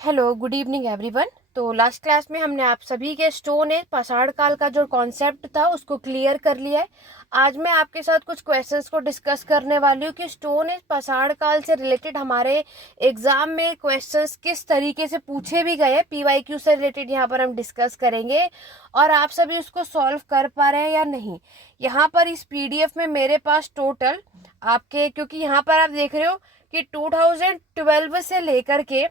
Hello good evening everyone. तो last class में हमने आप सभी के स्टोन एज पाषाण काल का जो कॉन्सेप्ट था उसको क्लियर कर लिया है। आज मैं आपके साथ कुछ क्वेश्चंस को डिस्कस करने वाली हूँ कि स्टोन एज पाषाण काल से रिलेटेड हमारे एग्जाम में क्वेश्चंस किस तरीके से पूछे भी गए, पीवाईक्यू से रिलेटेड यहाँ पर हम डिस्कस करेंगे और आप सभी उसको सॉल्व कर पा रहे हैं या नहीं। यहाँ पर इस पीडीएफ में मेरे पास टोटल आपके, क्योंकि यहाँ पर आप देख रहे हो कि 2012 से लेकर के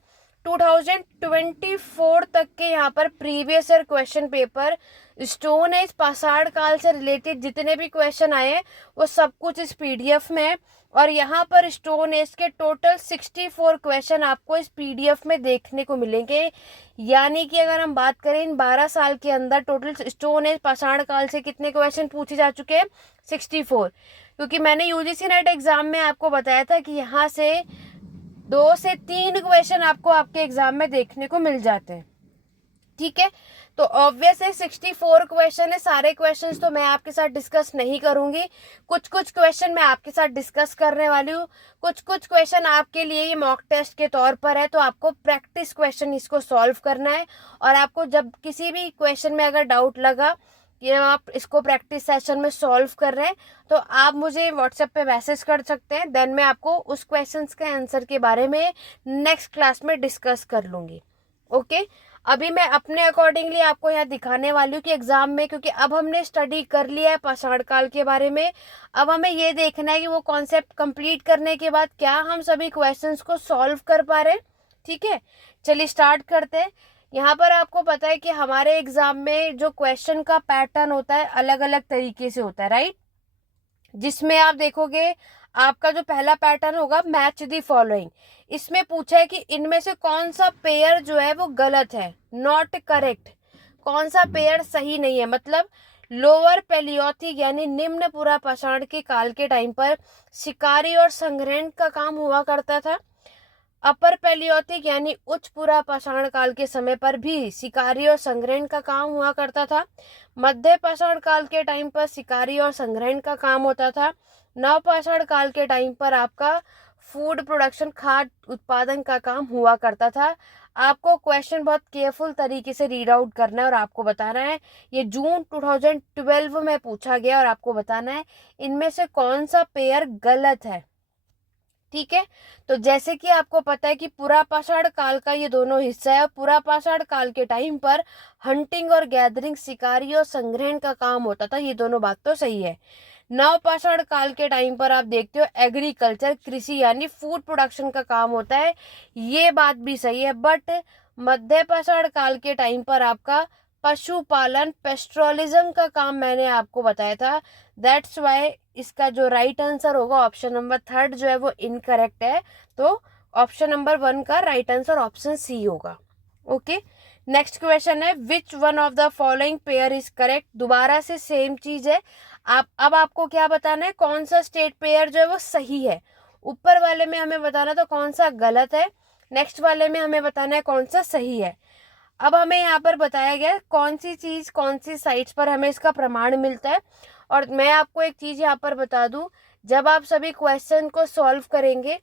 2024 तक के यहाँ पर previous year question paper stone age पाषाण काल से रिलेटेड जितने भी क्वेश्चन आए हैं वो सब कुछ इस पीडीएफ में है। और यहाँ पर स्टोन एज के टोटल 64 क्वेश्चन आपको इस पीडीएफ में देखने को मिलेंगे। यानी कि अगर हम बात करें इन 12 साल के अंदर टोटल स्टोन एज पाषाण काल से कितने क्वेश्चन पूछे जा चुके हैं, 64। क्योंकि मैंने यूजीसी नेट एग्जाम में आपको बताया था कि यहाँ से 2 से 3 क्वेश्चन आपको आपके एग्जाम में देखने को मिल जाते हैं। ठीक है, तो ऑब्वियस है 64 क्वेश्चन है, सारे क्वेश्चंस तो मैं आपके साथ डिस्कस नहीं करूंगी। कुछ कुछ क्वेश्चन मैं आपके साथ डिस्कस करने वाली हूँ, कुछ कुछ क्वेश्चन आपके लिए ये मॉक टेस्ट के तौर पर है, तो आपको प्रैक्टिस क्वेश्चन इसको सॉल्व करना है। और आपको जब किसी भी क्वेश्चन में अगर डाउट लगा ये आप इसको प्रैक्टिस सेशन में सॉल्व कर रहे हैं तो आप मुझे व्हाट्सएप पे मैसेज कर सकते हैं। देन मैं आपको उस क्वेश्चंस के आंसर के बारे में नेक्स्ट क्लास में डिस्कस कर लूँगी। ओके, अभी मैं अपने अकॉर्डिंगली आपको यहाँ दिखाने वाली हूँ कि एग्जाम में, क्योंकि अब हमने स्टडी कर लिया है पाषाण काल के बारे में, अब हमें ये देखना है कि वो कॉन्सेप्ट कंप्लीट करने के बाद क्या हम सभी क्वेश्चंस को सॉल्व कर पा रहे हैं। ठीक है, चलिए स्टार्ट करते हैं। यहाँ पर आपको पता है कि हमारे एग्जाम में जो क्वेश्चन का पैटर्न होता है अलग अलग तरीके से होता है, राइट। जिसमें आप देखोगे आपका जो पहला पैटर्न होगा मैच द फॉलोइंग, इसमें पूछा है कि इनमें से कौन सा पेयर जो है वो गलत है, नॉट करेक्ट, कौन सा पेयर सही नहीं है। मतलब लोअर पैलियोथिक यानी निम्न पुरा पाषाण के काल के टाइम पर शिकारी और संग्रहण का काम हुआ करता था। अपर पैलियोथिक यानी उच्च पुरा पाषाण काल के समय पर भी शिकारी और संग्रहण का काम हुआ करता था। मध्य पाषाण काल के टाइम पर शिकारी और संग्रहण का काम होता था। नव पाषाण काल के टाइम पर आपका फूड प्रोडक्शन, खाद्य उत्पादन का काम हुआ करता था। आपको क्वेश्चन बहुत केयरफुल तरीके से रीड आउट करना है और आपको बताना है, ये जून 2012 में पूछा गया और आपको बताना है इनमें से कौन सा पेयर गलत है। ठीक है, तो जैसे कि आपको पता है कि पुरा पाषाण काल का ये दोनों हिस्सा है। पुरा पाषाण काल के टाइम पर हंटिंग और गैदरिंग, शिकारी और संग्रहण का काम होता था, ये दोनों बात तो सही है। नव पाषाण काल के टाइम पर आप देखते हो एग्रीकल्चर, कृषि यानी फूड प्रोडक्शन का काम होता है, ये बात भी सही है। बट मध्य पाषाण काल के टाइम पर आपका पशुपालन, पेस्ट्रोलिज्म का काम मैंने आपको बताया था। दैट्स वाई इसका जो राइट आंसर होगा ऑप्शन नंबर 3 जो है वो इनकरेक्ट है। तो ऑप्शन नंबर 1 का राइट आंसर ऑप्शन सी होगा। ओके, नेक्स्ट क्वेश्चन है विच one of the following pair is correct. दोबारा से सेम चीज है, अब आपको क्या बताना है, कौन सा स्टेट पेयर जो है वो सही है। ऊपर वाले में हमें बताना था कौन सा गलत है, नेक्स्ट वाले में हमें बताना है कौन सा सही है। अब हमें यहाँ पर बताया गया है कौन सी चीज कौन सी साइट्स पर हमें इसका प्रमाण मिलता है। और मैं आपको एक चीज यहाँ पर बता दूं, जब आप सभी क्वेश्चन को सॉल्व करेंगे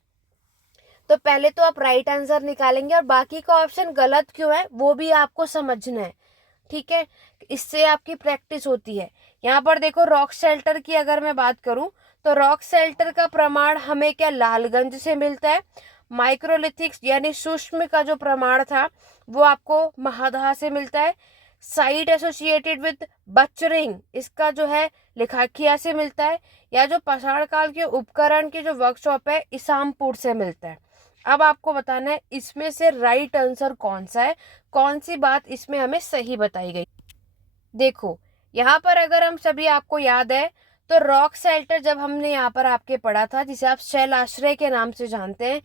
तो पहले तो आप राइट आंसर निकालेंगे और बाकी का ऑप्शन गलत क्यों है वो भी आपको समझना है। ठीक है, इससे आपकी प्रैक्टिस होती है। यहाँ पर देखो रॉक शेल्टर की अगर मैं बात करूं तो रॉक शेल्टर का प्रमाण हमें क्या लालगंज से मिलता है। माइक्रोलिथिक्स यानी सूक्ष्म का जो प्रमाण था वो आपको महादहा से मिलता है। साइट एसोसिएटेड विद बचरिंग, इसका जो है लिखाखिया से मिलता है। या जो पाषाण काल के उपकरण की जो वर्कशॉप है इसामपुर से मिलता है। अब आपको बताना है इसमें से राइट आंसर कौन सा है, कौन सी बात इसमें हमें सही बताई गई। देखो यहाँ पर अगर हम सभी, आपको याद है तो रॉक शेल्टर जब हमने यहाँ पर आपके पढ़ा था, जिसे आप शैलाश्रय के नाम से जानते हैं,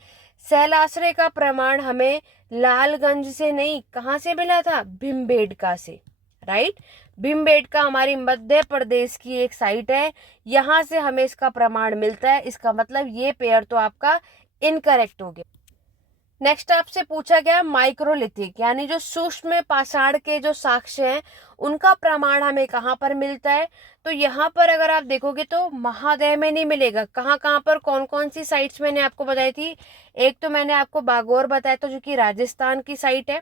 शैलाश्रय का प्रमाण हमें लालगंज से नहीं, कहाँ से मिला था, भीमबेडका से, राइट। भीमबेडका हमारी मध्य प्रदेश की एक साइट है, यहाँ से हमें इसका प्रमाण मिलता है। इसका मतलब ये पेयर तो आपका इनकरेक्ट हो गया। नेक्स्ट आपसे पूछा गया माइक्रोलिथिक यानी जो सूक्ष्म पाषाण के जो साक्ष्य हैं उनका प्रमाण हमें कहाँ पर मिलता है? तो यहाँ पर अगर आप देखोगे तो महादय में नहीं मिलेगा। कहाँ कहाँ पर कौन कौन सी साइट्स मैंने आपको बताई थी? एक तो मैंने आपको बागौर बताया था जो कि राजस्थान की साइट है।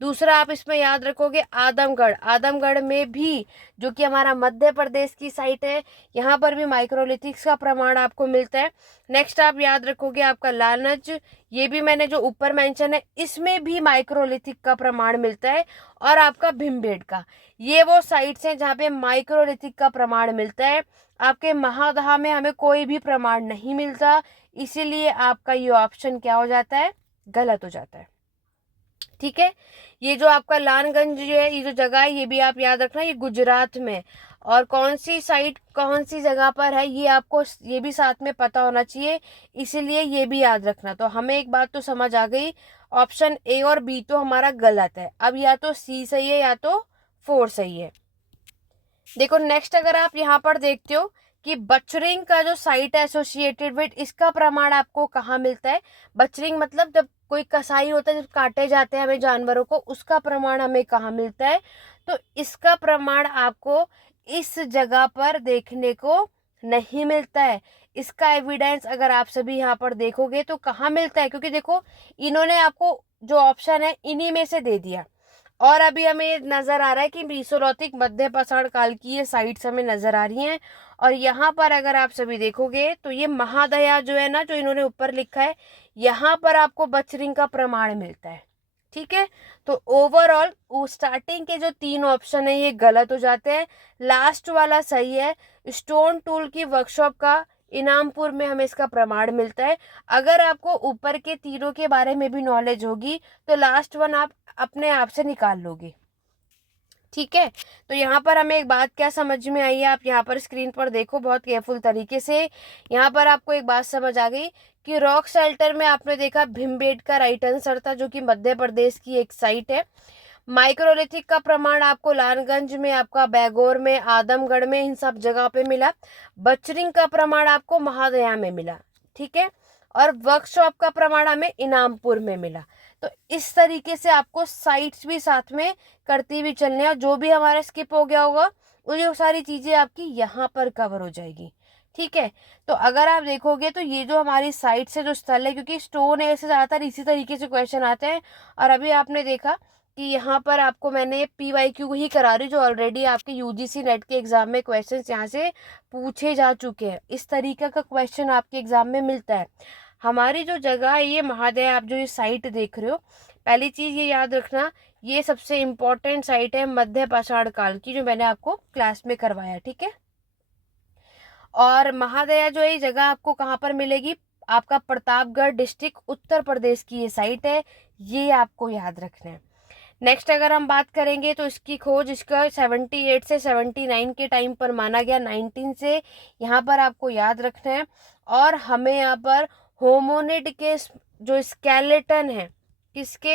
दूसरा आप इसमें याद रखोगे आदमगढ़, आदमगढ़ में भी जो कि हमारा मध्य प्रदेश की साइट है, यहाँ पर भी माइक्रोलिथिक्स का प्रमाण आपको मिलता है। नेक्स्ट आप याद रखोगे आपका लालच, ये भी मैंने जो ऊपर मेंशन है इसमें भी माइक्रोलिथिक का प्रमाण मिलता है। और आपका भीमबेटका, ये वो साइट्स हैं जहाँ पे माइक्रोलिथिक का प्रमाण मिलता है। आपके महादहा में हमें कोई भी प्रमाण नहीं मिलता, इसीलिए आपका ये ऑप्शन क्या हो जाता है? गलत हो जाता है। ठीक है, ये जो आपका लालगंज जो है, ये जो जगह है, ये भी आप याद रखना, ये गुजरात में। और कौन सी साइट कौन सी जगह पर है ये आपको ये भी साथ में पता होना चाहिए, इसीलिए ये भी याद रखना। तो हमें एक बात तो समझ आ गई, ऑप्शन ए और बी तो हमारा गलत है। अब या तो सी सही है या तो 4 सही है। देखो नेक्स्ट अगर आप यहाँ पर देखते हो कि बचरिंग का जो साइट है एसोसिएटेड विद, इसका प्रमाण आपको कहाँ मिलता है? बचरिंग मतलब जब कोई कसाई होता है, जब काटे जाते हैं हमें जानवरों को, उसका प्रमाण हमें कहाँ मिलता है? तो इसका प्रमाण आपको इस जगह पर देखने को नहीं मिलता है। इसका एविडेंस अगर आप सभी यहाँ पर देखोगे तो कहाँ मिलता है? क्योंकि देखो इन्होंने आपको जो ऑप्शन है इन्हीं में से दे दिया, और अभी हमें नजर आ रहा है कि मीसोलिथिक मध्य पाषाण काल की ये साइट्स हमें नजर आ रही हैं। और यहाँ पर अगर आप सभी देखोगे तो ये महादया जो है ना, जो इन्होंने ऊपर लिखा है, यहाँ पर आपको बचरिंग का प्रमाण मिलता है। ठीक है, तो ओवरऑल स्टार्टिंग के जो 3 ऑप्शन है ये गलत हो जाते हैं, लास्ट वाला सही है। स्टोन टूल की वर्कशॉप का इनामपुर में हमें इसका प्रमाण मिलता है। अगर आपको ऊपर के तीनों के बारे में भी नॉलेज होगी तो लास्ट वन आप अपने आप से निकाल लोगे। ठीक है, तो यहाँ पर हमें एक बात क्या समझ में आई है, आप यहाँ पर स्क्रीन पर देखो बहुत केयरफुल तरीके से। यहाँ पर आपको एक बात समझ आ गई कि रॉक शेल्टर में आपने देखा भीमबेटका राइट आंसर था, जो कि मध्य प्रदेश की एक साइट है। माइक्रोलिथिक का प्रमाण आपको लालगंज में, आपका बैगौर में, आदमगढ़ में, इन सब जगह पे मिला। बचरिंग का प्रमाण आपको महादया में मिला। ठीक है, और वर्कशॉप का प्रमाण हमें इनामपुर में मिला। तो इस तरीके से आपको साइट्स भी साथ में करती हुई चलने, और जो भी हमारा स्किप हो गया होगा वो सारी चीजें आपकी यहाँ पर कवर हो जाएगी। ठीक है, तो अगर आप देखोगे तो ये जो हमारी साइट से जो स्थल है, क्योंकि स्टोन है, से ज्यादातर इसी तरीके से क्वेश्चन आते हैं। और अभी आपने देखा कि यहाँ पर आपको मैंने PYQ ही करा रही, जो ऑलरेडी आपके UGC नेट के एग्जाम में क्वेश्चंस यहाँ से पूछे जा चुके हैं। इस तरीके का क्वेश्चन आपके एग्जाम में मिलता है। हमारी जो जगह है ये महादय, आप जो ये साइट देख रहे हो, पहली चीज ये याद रखना, ये सबसे इम्पोर्टेंट साइट है मध्य पाषाण काल की, जो मैंने आपको क्लास में करवाया। ठीक है, और महादया जो है जगह आपको कहाँ पर मिलेगी? आपका प्रतापगढ़ डिस्ट्रिक्ट उत्तर प्रदेश की ये साइट है, ये आपको याद रखना है। नेक्स्ट अगर हम बात करेंगे तो इसकी खोज इसका 78 से 79 के टाइम पर माना गया, 19 से, यहाँ पर आपको याद रखना है। और हमें यहाँ पर होमोनिड के जो स्केलेटन है, किसके?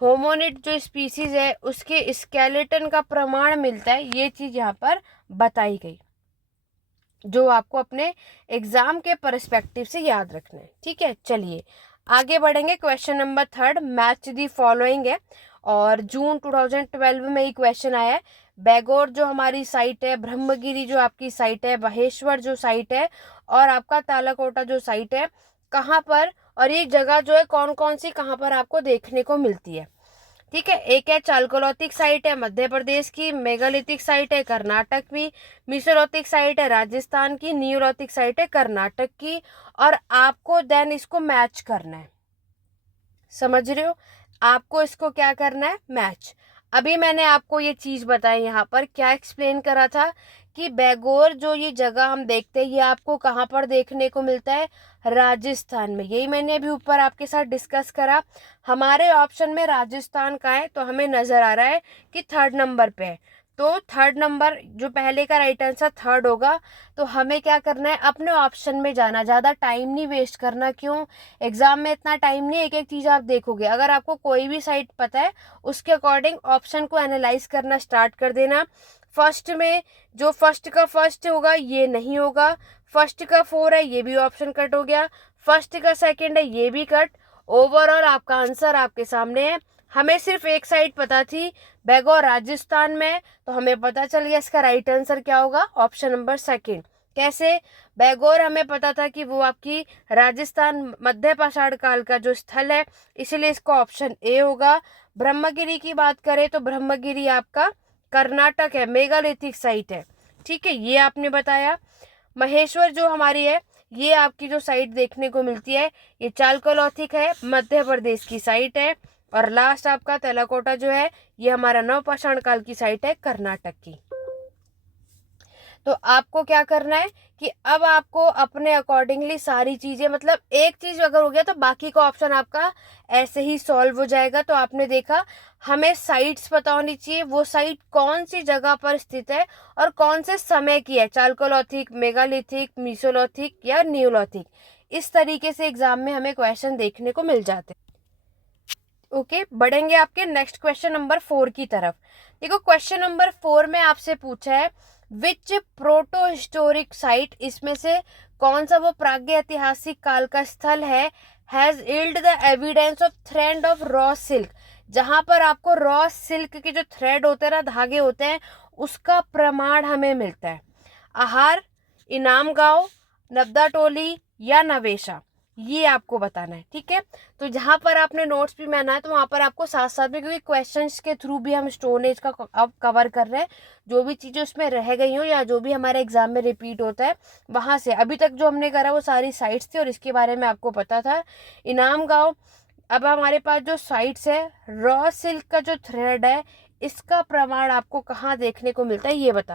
होमोनिड जो स्पीसीज है उसके स्केलेटन का प्रमाण मिलता है, ये चीज यहाँ पर बताई गई, जो आपको अपने एग्जाम के पर्सपेक्टिव से याद रखना है। ठीक है, चलिए आगे बढ़ेंगे। Question number 3 match the following है, और जून 2012 में ये क्वेश्चन आया है। बैगौर जो हमारी साइट है, ब्रह्मगिरी जो आपकी साइट है, महेश्वर जो साइट है, और आपका तालाकोटा जो साइट है, कहाँ पर, और ये जगह जो है कौन कौन सी कहाँ पर आपको देखने को मिलती है। ठीक है, एक है चालकोलिथिक साइट है मध्य प्रदेश की, मेगालिथिक साइट है कर्नाटक की, मीसोलिथिक साइट है राजस्थान की, नियोलिथिक साइट है कर्नाटक की। और आपको देन इसको मैच करना है, समझ रहे हो? आपको इसको क्या करना है? मैच। अभी मैंने आपको ये चीज बताई, यहाँ पर क्या एक्सप्लेन करा था कि बैगौर जो ये जगह हम देखते हैं ये आपको कहाँ पर देखने को मिलता है? राजस्थान में। यही मैंने अभी ऊपर आपके साथ डिस्कस करा। हमारे ऑप्शन में राजस्थान का है, तो हमें नजर आ रहा है कि 3rd नंबर पे है। तो 3rd नंबर जो पहले का राइट आंसर 3rd होगा। तो हमें क्या करना है? अपने ऑप्शन में जाना, ज्यादा टाइम नहीं वेस्ट करना। क्यों? एग्जाम में इतना टाइम नहीं, एक एक चीज आप देखोगे। अगर आपको कोई भी साइट पता है उसके अकॉर्डिंग ऑप्शन को एनालाइज करना स्टार्ट कर देना। फर्स्ट में जो फर्स्ट का फर्स्ट होगा ये नहीं होगा, फर्स्ट का 4 है ये भी ऑप्शन कट हो गया, फर्स्ट का सेकंड है ये भी कट। ओवरऑल आपका आंसर आपके सामने है, हमें सिर्फ एक साइट पता थी, भैगौर राजस्थान में, तो हमें पता चल गया इसका राइट आंसर क्या होगा, ऑप्शन नंबर सेकंड। कैसे? भैगौर हमें पता था कि वो आपकी राजस्थान मध्य पाषाण काल का जो स्थल है, इसलिए इसका ऑप्शन ए होगा। ब्रह्मगिरी की बात करें तो ब्रह्मगिरी आपका कर्नाटक है, मेगालिथिक साइट है। ठीक है, ये आपने बताया। महेश्वर जो हमारी है, ये आपकी जो साइट देखने को मिलती है, ये चालकोलौथिक है, मध्य प्रदेश की साइट है। और लास्ट आपका तेलाकोटा जो है, ये हमारा नवपाषाण काल की साइट है, कर्नाटक की। तो आपको क्या करना है कि अब आपको अपने अकॉर्डिंगली सारी चीजें, मतलब एक चीज अगर हो गया तो बाकी का ऑप्शन आपका ऐसे ही सॉल्व हो जाएगा। तो आपने देखा, हमें साइट्स पता होनी चाहिए, वो साइट कौन सी जगह पर स्थित है और कौन से समय की है, चालकोलॉथिक, मेगालिथिक, मीसोलॉथिक या न्यूलॉथिक। इस तरीके से एग्जाम में हमें क्वेश्चन देखने को मिल जाते हैं। ओके, बढ़ेंगे आपके नेक्स्ट क्वेश्चन नंबर 4 की तरफ। देखो, क्वेश्चन नंबर 4 में आपसे पूछा है विच प्रोटो हिस्टोरिक साइट, इसमें से कौन सा वो प्राग्ञ ऐतिहासिक काल का स्थल है, has yield the evidence of thread of raw silk, जहां पर आपको रॉ सिल्क के जो थ्रेड होते हैं ना, धागे होते हैं, उसका प्रमाण हमें मिलता है। आहार, इनाम गांव, नब्दा टोली या नवेशा, ये आपको बताना है। ठीक है, तो जहां पर आपने नोट्स भी बनाना है तो वहां पर आपको साथ साथ में, क्योंकि क्वेश्चंस के थ्रू भी हम स्टोन एज का अब कवर कर रहे हैं, जो भी चीजें उसमें रह गई हो या जो भी हमारे एग्जाम में रिपीट होता है, वहां से अभी तक जो हमने करा वो सारी साइट्स थी और इसके बारे में आपको पता था। इनाम गांव, अब हमारे पास जो साइट्स है, रॉ सिल्क का जो थ्रेड है, इसका प्रमाण आपको कहाँ देखने को मिलता है, ये बता।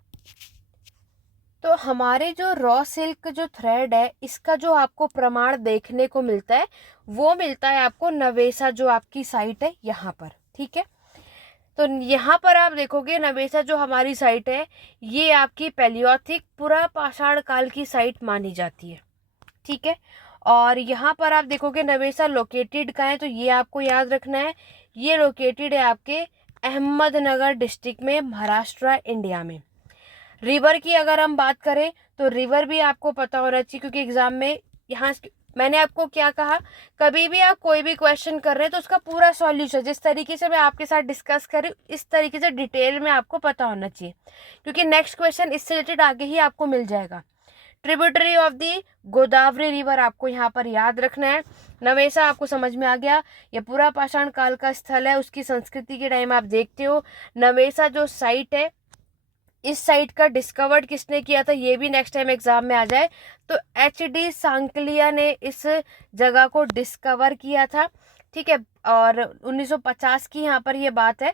तो हमारे जो रॉ सिल्क जो थ्रेड है, इसका जो आपको प्रमाण देखने को मिलता है, वो मिलता है आपको नवेसा, जो आपकी साइट है यहाँ पर। ठीक है, तो यहाँ पर आप देखोगे नवेसा जो हमारी साइट है, ये आपकी पैलियोथिक पुरा पाषाण काल की साइट मानी जाती है। ठीक है, और यहाँ पर आप देखोगे नवेसा लोकेटेड कहाँ है, तो ये आपको याद रखना है, ये लोकेटेड है आपके अहमदनगर डिस्ट्रिक्ट में, महाराष्ट्र, इंडिया में। रिवर की अगर हम बात करें तो रिवर भी आपको पता होना चाहिए, क्योंकि एग्जाम में यहाँ मैंने आपको क्या कहा, कभी भी आप कोई भी क्वेश्चन कर रहे हैं तो उसका पूरा सॉल्यूशन, जिस तरीके से मैं आपके साथ डिस्कस कर रही हूँ, इस तरीके से डिटेल में आपको पता होना चाहिए, क्योंकि नेक्स्ट क्वेश्चन इससे रिलेटेड आगे ही आपको मिल जाएगा। Tributary of the Godavari river आपको यहाँ पर याद रखना है। नवेसा आपको समझ में आ गया, ये पूरा पाषाण काल का स्थल है, उसकी संस्कृति के टाइम आप देखते हो। नवेसा जो साइट है, इस साइट का डिस्कवर्ड किसने किया था, ये भी नेक्स्ट टाइम एग्जाम में आ जाए, तो HD सांकलिया ने इस जगह को डिस्कवर किया था। ठीक है, और 1950 की यहाँ पर ये बात है।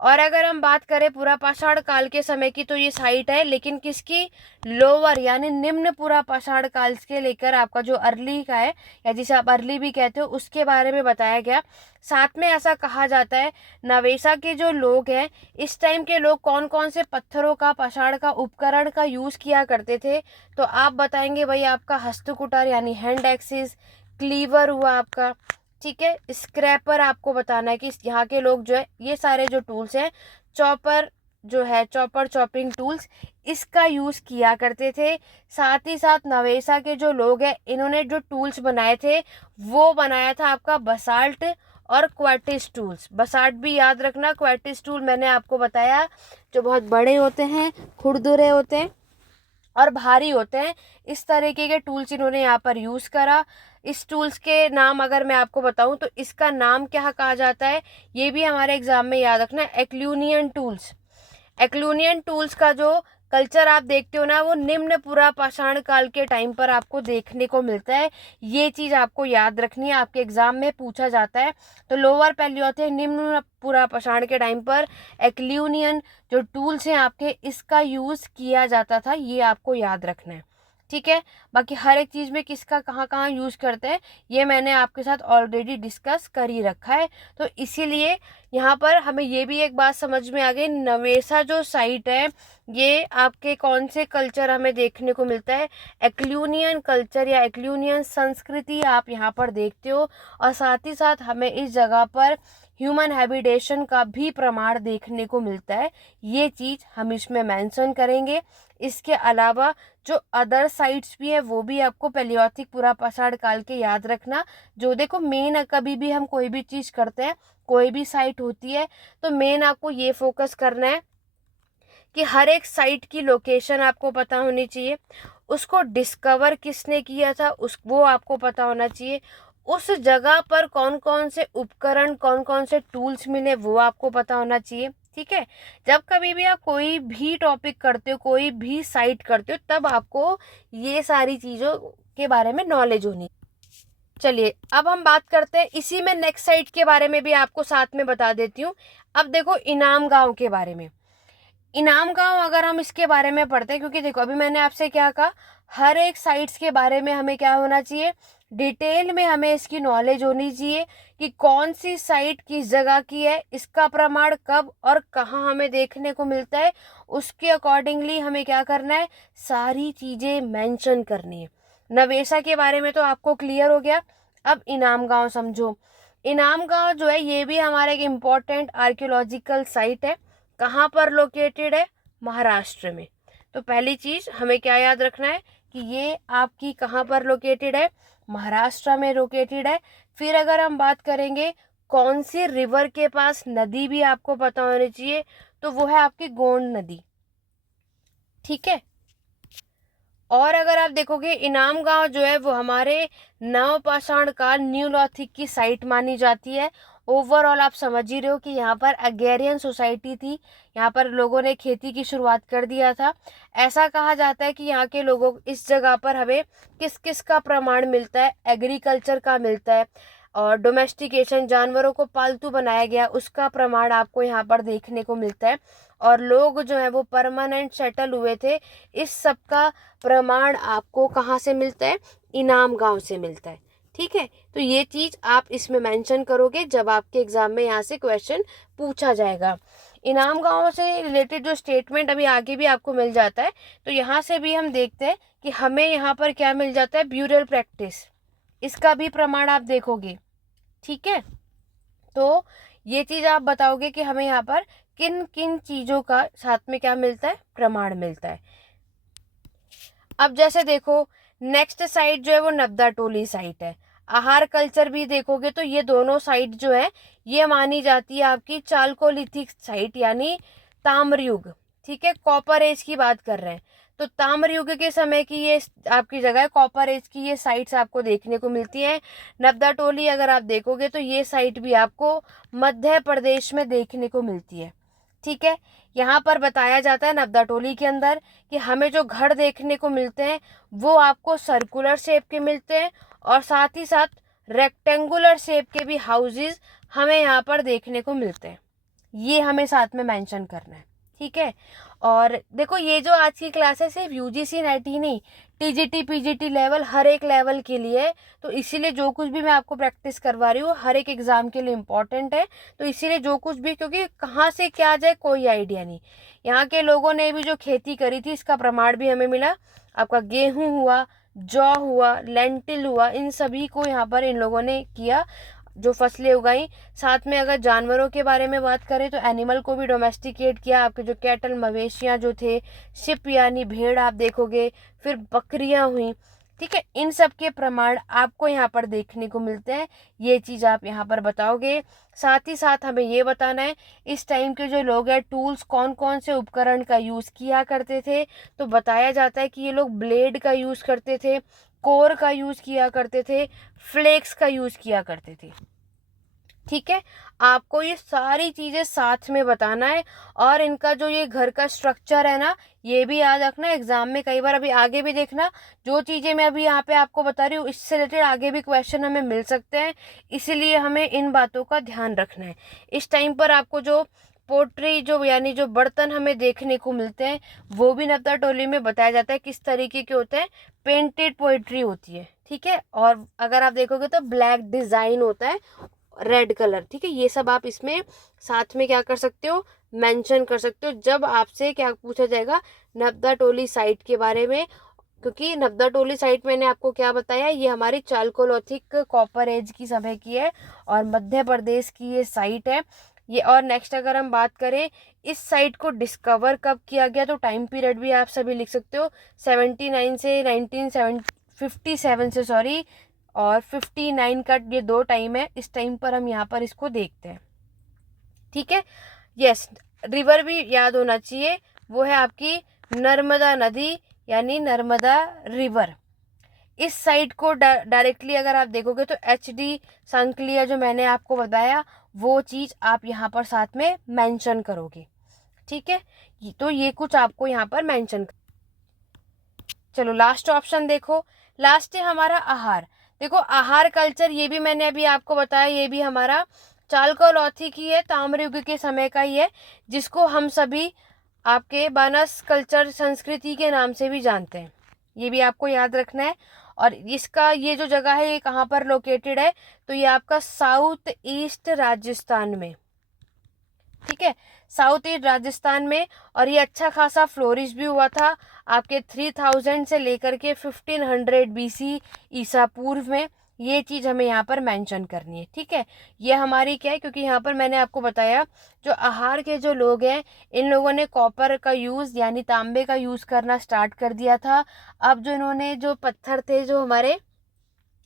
और अगर हम बात करें पुरा पाषाण काल के समय की, तो ये साइट है, लेकिन किसकी, लोअर यानी निम्न पुरा पाषाण काल के लेकर आपका जो अर्ली का है, या जिसे आप अर्ली भी कहते हो, उसके बारे में बताया गया। साथ में ऐसा कहा जाता है, नवेसा के जो लोग हैं, इस टाइम के लोग कौन कौन से पत्थरों का, पाषाण का उपकरण का यूज किया करते थे, तो आप बताएंगे भाई आपका हस्तकुटर यानी हैंड एक्सिस, क्लीवर हुआ आपका। ठीक है, स्क्रैपर आपको बताना है कि यहाँ के लोग जो है, ये सारे जो टूल्स हैं, चॉपर जो है, चॉपर चॉपिंग टूल्स, इसका यूज किया करते थे। साथ ही साथ नवेसा के जो लोग हैं, इन्होंने जो टूल्स बनाए थे, वो बनाया था आपका बसाल्ट और क्वार्टिस टूल्स। बसाल्ट भी याद रखना, क्वार्टिस टूल मैंने आपको बताया जो बहुत बड़े होते हैं, खुरदुरे होते हैं और भारी होते हैं, इस तरीके के टूल्स इन्होंने यहाँ पर यूज करा। इस टूल्स के नाम अगर मैं आपको बताऊं तो इसका नाम क्या कहा जाता है, ये भी हमारे एग्जाम में याद रखना है, एक्लूनियन टूल्स। एक्लूनियन टूल्स का जो कल्चर आप देखते हो ना, वो निम्न पुरा पाषाण काल के टाइम पर आपको देखने को मिलता है। ये चीज आपको याद रखनी है, आपके एग्जाम में पूछा जाता है। तो लोअर पैलियोथिक, निम्न पुरा पाषाण के टाइम पर एक्लूनियन जो टूल्स हैं आपके, इसका यूज किया जाता था, ये आपको याद रखना है। ठीक है, बाकी हर एक चीज में किसका कहाँ कहाँ यूज करते हैं, ये मैंने आपके साथ ऑलरेडी डिस्कस कर ही रखा है। तो इसीलिए यहाँ पर हमें ये भी एक बात समझ में आ गई, नवेसा जो साइट है, ये आपके कौन से कल्चर हमें देखने को मिलता है, एक्लूनियन कल्चर या एक्लूनियन संस्कृति आप यहाँ पर देखते हो। और साथ ही साथ हमें इस जगह पर ह्यूमन हैबिटेशन का भी प्रमाण देखने को मिलता है। ये चीज़ हम इसमें मेंशन करेंगे। इसके अलावा जो अदर साइट्स भी है वो भी आपको पैलियोथिक पुरा पाषाण काल के याद रखना। जो देखो मेन कभी भी हम कोई भी चीज़ करते हैं, कोई भी साइट होती है, तो मेन आपको ये फोकस करना है कि हर एक साइट की लोकेशन आपको पता होनी चाहिए, उसको डिस्कवर किसने किया था वो आपको पता होना चाहिए, उस जगह पर कौन कौन से उपकरण, कौन कौन से टूल्स मिले वो आपको पता होना चाहिए। ठीक है, जब कभी भी आप कोई भी टॉपिक करते हो, कोई भी साइट करते हो, तब आपको ये सारी चीज़ों के बारे में नॉलेज होनी। चलिए अब हम बात करते हैं इसी में नेक्स्ट साइट के बारे में भी आपको साथ में बता देती हूँ। अब देखो इनाम गांव के बारे में। इनाम गांव अगर हम इसके बारे में पढ़ते हैं, क्योंकि देखो अभी मैंने आपसे क्या कहा, हर एक साइट्स के बारे में हमें क्या होना चाहिए, डिटेल में हमें इसकी नॉलेज होनी चाहिए कि कौन सी साइट किस जगह की है, इसका प्रमाण कब और कहाँ हमें देखने को मिलता है, उसके अकॉर्डिंगली हमें क्या करना है, सारी चीज़ें मेंशन करनी है। नवेसा के बारे में तो आपको क्लियर हो गया। अब इनाम गांव समझो। इनाम गांव जो है ये भी हमारा एक इम्पॉर्टेंट आर्कियोलॉजिकल साइट है। कहाँ पर लोकेटेड है, महाराष्ट्र में। तो पहली चीज हमें क्या याद रखना है कि ये आपकी कहाँ पर लोकेटेड है, महाराष्ट्र में लोकेटेड है। फिर अगर हम बात करेंगे कौन सी रिवर के पास, नदी भी आपको पता होनी चाहिए, तो वो है आपकी गोंड नदी। ठीक है, और अगर आप देखोगे इनाम गांव जो है वो हमारे नवपाषाण काल न्यूलिथिक की साइट मानी जाती है। ओवरऑल आप समझ ही रहे हो कि यहाँ पर अगेरियन सोसाइटी थी, यहाँ पर लोगों ने खेती की शुरुआत कर दिया था। ऐसा कहा जाता है कि यहाँ के लोगों, इस जगह पर हमें किस किस का प्रमाण मिलता है, एग्रीकल्चर का मिलता है, और डोमेस्टिकेशन, जानवरों को पालतू बनाया गया, उसका प्रमाण आपको यहाँ पर देखने को मिलता है। और लोग जो है वो परमानेंट सेटल हुए थे, इस सब का प्रमाण आपको कहाँ से मिलता है, इनाम गांव से मिलता है। ठीक है, तो ये चीज़ आप इसमें मेंशन करोगे जब आपके एग्जाम में यहाँ से क्वेश्चन पूछा जाएगा। इनाम गांव से रिलेटेड जो स्टेटमेंट अभी आगे भी आपको मिल जाता है, तो यहाँ से भी हम देखते हैं कि हमें यहाँ पर क्या मिल जाता है, ब्यूरल प्रैक्टिस, इसका भी प्रमाण आप देखोगे। ठीक है, तो ये चीज़ आप बताओगे कि हमें यहाँ पर किन किन चीज़ों का साथ में क्या मिलता है, प्रमाण मिलता है। अब जैसे देखो नेक्स्ट साइट जो है वो नब्दा टोली साइट है। आहार कल्चर भी देखोगे तो ये दोनों साइट जो है ये मानी जाती है आपकी चालकोलिथिक साइट, यानी ताम्र युग। ठीक है, कॉपर एज की बात कर रहे हैं, तो ताम्र युग के समय की ये आपकी जगह है, कॉपर एज की ये साइट्स आपको देखने को मिलती हैं। नब्दा टोली अगर आप देखोगे तो ये साइट भी आपको मध्य प्रदेश में देखने को मिलती है। ठीक है, यहाँ पर बताया जाता है नब्दा टोली के अंदर कि हमें जो घर देखने को मिलते हैं वो आपको सर्कुलर शेप के मिलते हैं, और साथ ही साथ रेक्टेंगुलर शेप के भी हाउसेस हमें यहाँ पर देखने को मिलते हैं। ये हमें साथ में मेंशन करना है। ठीक है, और देखो ये जो आज की क्लास है सिर्फ यूजीसी नेट ही नहीं, टीजीटी पीजीटी लेवल, हर एक लेवल के लिए है। तो इसीलिए जो कुछ भी मैं आपको प्रैक्टिस करवा रही हूँ हर एक एग्जाम के लिए इम्पोर्टेंट है। तो इसीलिए जो कुछ भी, क्योंकि कहाँ से क्या आ जाए कोई आइडिया नहीं। यहाँ के लोगों ने भी जो खेती करी थी इसका प्रमाण भी हमें मिला। आपका गेहूँ हुआ, जौ हुआ, लेंटिल हुआ, इन सभी को यहाँ पर इन लोगों ने किया, जो फसलें उगाई। साथ में अगर जानवरों के बारे में बात करें तो एनिमल को भी डोमेस्टिकेट किया। आपके जो कैटल, मवेशियाँ जो थे, शिप यानी भेड़ आप देखोगे, फिर बकरियां हुई। ठीक है, इन सब के प्रमाण आपको यहाँ पर देखने को मिलते हैं। ये चीज़ आप यहाँ पर बताओगे। साथ ही साथ हमें ये बताना है इस टाइम के जो लोग हैं टूल्स कौन कौन से उपकरण का यूज़ किया करते थे। तो बताया जाता है कि ये लोग ब्लेड का यूज़ करते थे, कोर का यूज़ किया करते थे, फ्लेक्स का यूज़ किया करते थे। ठीक है, आपको ये सारी चीज़ें साथ में बताना है। और इनका जो ये घर का स्ट्रक्चर है ना, ये भी याद रखना, एग्जाम में कई बार अभी आगे भी देखना, जो चीज़ें मैं अभी यहाँ पे आपको बता रही हूँ इससे रिलेटेड आगे भी क्वेश्चन हमें मिल सकते हैं, इसीलिए हमें इन बातों का ध्यान रखना है। इस टाइम पर आपको जो पोट्री, जो यानी जो बर्तन हमें देखने को मिलते हैं, वो भी नब्दा टोली में बताया जाता है किस तरीके के होते हैं, पेंटेड पोइट्री होती है। ठीक है, और अगर आप देखोगे तो ब्लैक डिज़ाइन होता है, रेड कलर। ठीक है, ये सब आप इसमें साथ में क्या कर सकते हो, मेंशन कर सकते हो जब आपसे क्या पूछा जाएगा, नब्दा टोली साइट के बारे में। क्योंकि नगदा साइट मैंने आपको क्या बताया, ये हमारी चालकोलोथिक कॉपर एज की समय की है और मध्य प्रदेश की ये साइट है ये। और नेक्स्ट अगर हम बात करें इस साइट को डिस्कवर कब किया गया, तो टाइम पीरियड भी आप सभी लिख सकते हो 79 से 1957 से सॉरी, और 59 का ये 2 टाइम है। इस टाइम पर हम यहाँ पर इसको देखते हैं, ठीक है। यस, रिवर भी याद होना चाहिए, वो है आपकी नर्मदा नदी यानी नर्मदा रिवर। इस साइट को डायरेक्टली अगर आप देखोगे तो HD संकलिया जो मैंने आपको बताया वो चीज आप यहाँ पर साथ में मेंशन करोगे, ठीक है। तो ये कुछ आपको यहाँ पर मेंशन। चलो लास्ट ऑप्शन देखो, लास्ट है हमारा आहार। देखो आहार कल्चर, ये भी मैंने अभी आपको बताया, ये भी हमारा चालकोलॉथी की है, ताम्र युग के समय का ही है, जिसको हम सभी आपके बानस कल्चर संस्कृति के नाम से भी जानते हैं। ये भी आपको याद रखना है। और इसका ये जो जगह है ये कहाँ पर लोकेटेड है, तो ये आपका साउथ ईस्ट राजस्थान में, ठीक है, साउथ ईस्ट राजस्थान में। और ये अच्छा खासा फ्लोरिश भी हुआ था आपके 3000 से लेकर के 1500 BC ईसा पूर्व में। ये चीज़ हमें यहाँ पर मेंशन करनी है, ठीक है। ये हमारी क्या है, क्योंकि यहाँ पर मैंने आपको बताया जो आहार के जो लोग हैं इन लोगों ने कॉपर का यूज़ यानी तांबे का यूज़ करना स्टार्ट कर दिया था। अब जो इन्होंने जो पत्थर थे जो हमारे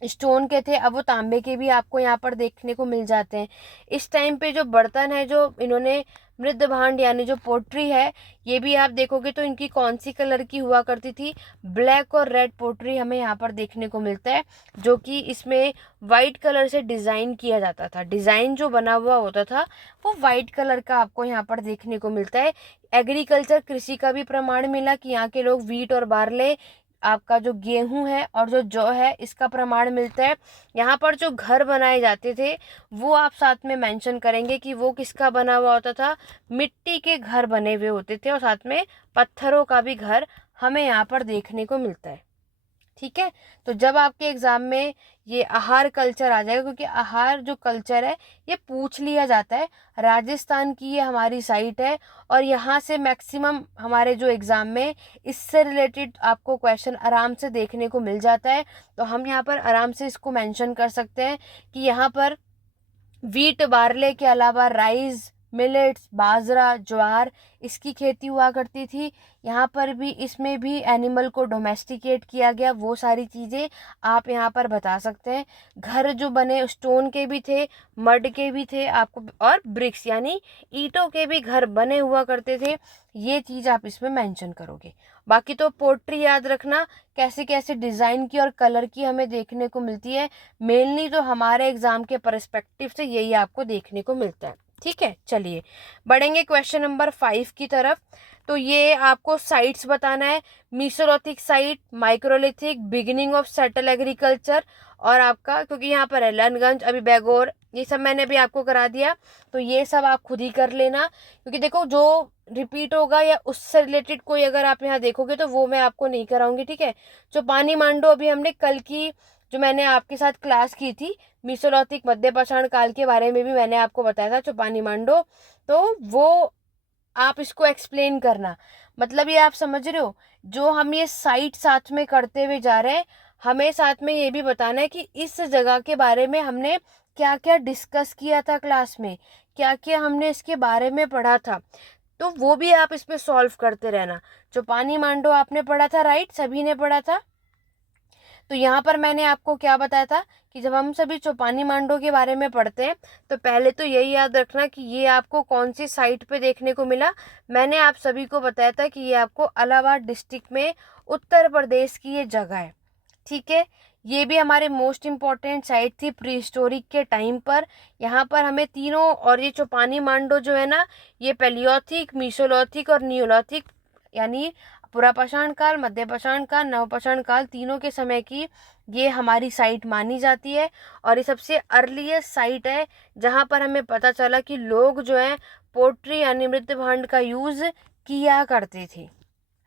स्टोन के थे, अब वो तांबे के भी आपको यहाँ पर देखने को मिल जाते हैं। इस टाइम पे जो बर्तन है जो इन्होंने मृद भांड यानी जो पोट्री है, ये भी आप देखोगे तो इनकी कौन सी कलर की हुआ करती थी, ब्लैक और रेड पोट्री हमें यहाँ पर देखने को मिलता है, जो कि इसमें वाइट कलर से डिज़ाइन किया जाता था। डिज़ाइन जो बना हुआ होता था वो वाइट कलर का आपको यहाँ पर देखने को मिलता है। एग्रीकल्चर कृषि का भी प्रमाण मिला कि यहाँ के लोग वीट और बार्ले, आपका जो गेहूं है और जो जौ है, इसका प्रमाण मिलता है। यहाँ पर जो घर बनाए जाते थे वो आप साथ में मेंशन करेंगे कि वो किसका बना हुआ होता था, मिट्टी के घर बने हुए होते थे और साथ में पत्थरों का भी घर हमें यहाँ पर देखने को मिलता है, ठीक है। तो जब आपके एग्जाम में ये आहार कल्चर आ जाएगा, क्योंकि आहार जो कल्चर है ये पूछ लिया जाता है, राजस्थान की ये हमारी साइट है और यहाँ से मैक्सिमम हमारे जो एग्जाम में इससे रिलेटेड आपको क्वेश्चन आराम से देखने को मिल जाता है। तो हम यहाँ पर आराम से इसको मेंशन कर सकते हैं कि यहाँ पर वीट बार्ले के अलावा राइस, मिलेट्स, बाजरा, ज्वार, इसकी खेती हुआ करती थी। यहाँ पर भी इसमें भी एनिमल को डोमेस्टिकेट किया गया, वो सारी चीज़ें आप यहाँ पर बता सकते हैं। घर जो बने स्टोन के भी थे, मड के भी थे आपको, और ब्रिक्स यानी ईंटों के भी घर बने हुआ करते थे। ये चीज़ आप इसमें मेंशन करोगे। बाकी तो पोट्री याद रखना कैसे कैसे डिज़ाइन की और कलर की हमें देखने को मिलती है, मेनली तो हमारे एग्जाम के पर्सपेक्टिव से यही आपको देखने को मिलता है, ठीक है। चलिए बढ़ेंगे क्वेश्चन नंबर 5 की तरफ। तो ये आपको साइट्स बताना है, Mesolithic site, microlithic, beginning of settle agriculture, और आपका क्योंकि यहाँ पर है लनगंज, अभी बैगोर, ये सब मैंने भी आपको करा दिया, तो ये सब आप खुद ही कर लेना। क्योंकि देखो जो रिपीट होगा या उससे रिलेटेड कोई अगर आप यहाँ देखोगे तो वो मैं आपको नहीं कराऊंगी, ठीक है। जो पानी मांडो अभी हमने कल की जो मैंने आपके साथ क्लास की थी, मीसोलिथिक मध्य पाषाण काल के बारे में भी मैंने आपको बताया था, जो पानी मांडो, तो वो आप इसको एक्सप्लेन करना। मतलब ये आप समझ रहे हो, जो हम ये साइट साथ में करते हुए जा रहे हैं, हमें साथ में ये भी बताना है कि इस जगह के बारे में हमने क्या क्या डिस्कस किया था क्लास में, क्या क्या हमने इसके बारे में पढ़ा था, तो वो भी आप इसमें सॉल्व करते रहना। जो पानी मांडो आपने पढ़ा था, राइट, सभी ने पढ़ा था। तो यहाँ पर मैंने आपको क्या बताया था कि जब हम सभी चौपानी मांडो के बारे में पढ़ते हैं तो पहले तो यही याद रखना कि ये आपको कौन सी साइट पे देखने को मिला। मैंने आप सभी को बताया था कि ये आपको इलाहाबाद डिस्ट्रिक्ट में उत्तर प्रदेश की ये जगह है, ठीक है। ये भी हमारे मोस्ट इम्पॉर्टेंट साइट थी प्री हिस्टोरिक के टाइम पर। यहाँ पर हमें तीनों, और ये चौपानी मांडो जो है ना, ये पैलियोथिक, मीसोलिथिक और नियोलिथिक यानी पुरापाषाण काल, मध्य पाषाण काल, नवपाषाण काल, तीनों के समय की ये हमारी साइट मानी जाती है। और ये सबसे अर्लीस्ट साइट है जहाँ पर हमें पता चला कि लोग जो है पोट्री यानी मृत भांड का यूज किया करते थे,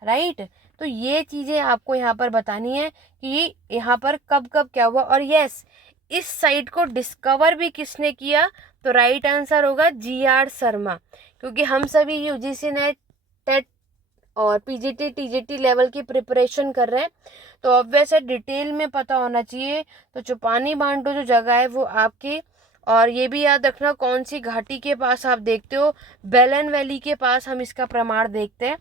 राइट। तो ये चीज़ें आपको यहाँ पर बतानी है कि यहाँ पर कब कब क्या हुआ। और यस, इस साइट को डिस्कवर भी किसने किया, तो राइट आंसर होगा GR शर्मा, क्योंकि हम सभी UGC नेट टेट और पीजीटी टीजीटी लेवल की प्रिपरेशन कर रहे हैं तो ऑब्वियस है डिटेल में पता होना चाहिए। तो चुपानी बांडो जो जगह है वो आपकी, और ये भी याद रखना कौन सी घाटी के पास आप देखते हो, बेलन वैली के पास हम इसका प्रमाण देखते हैं,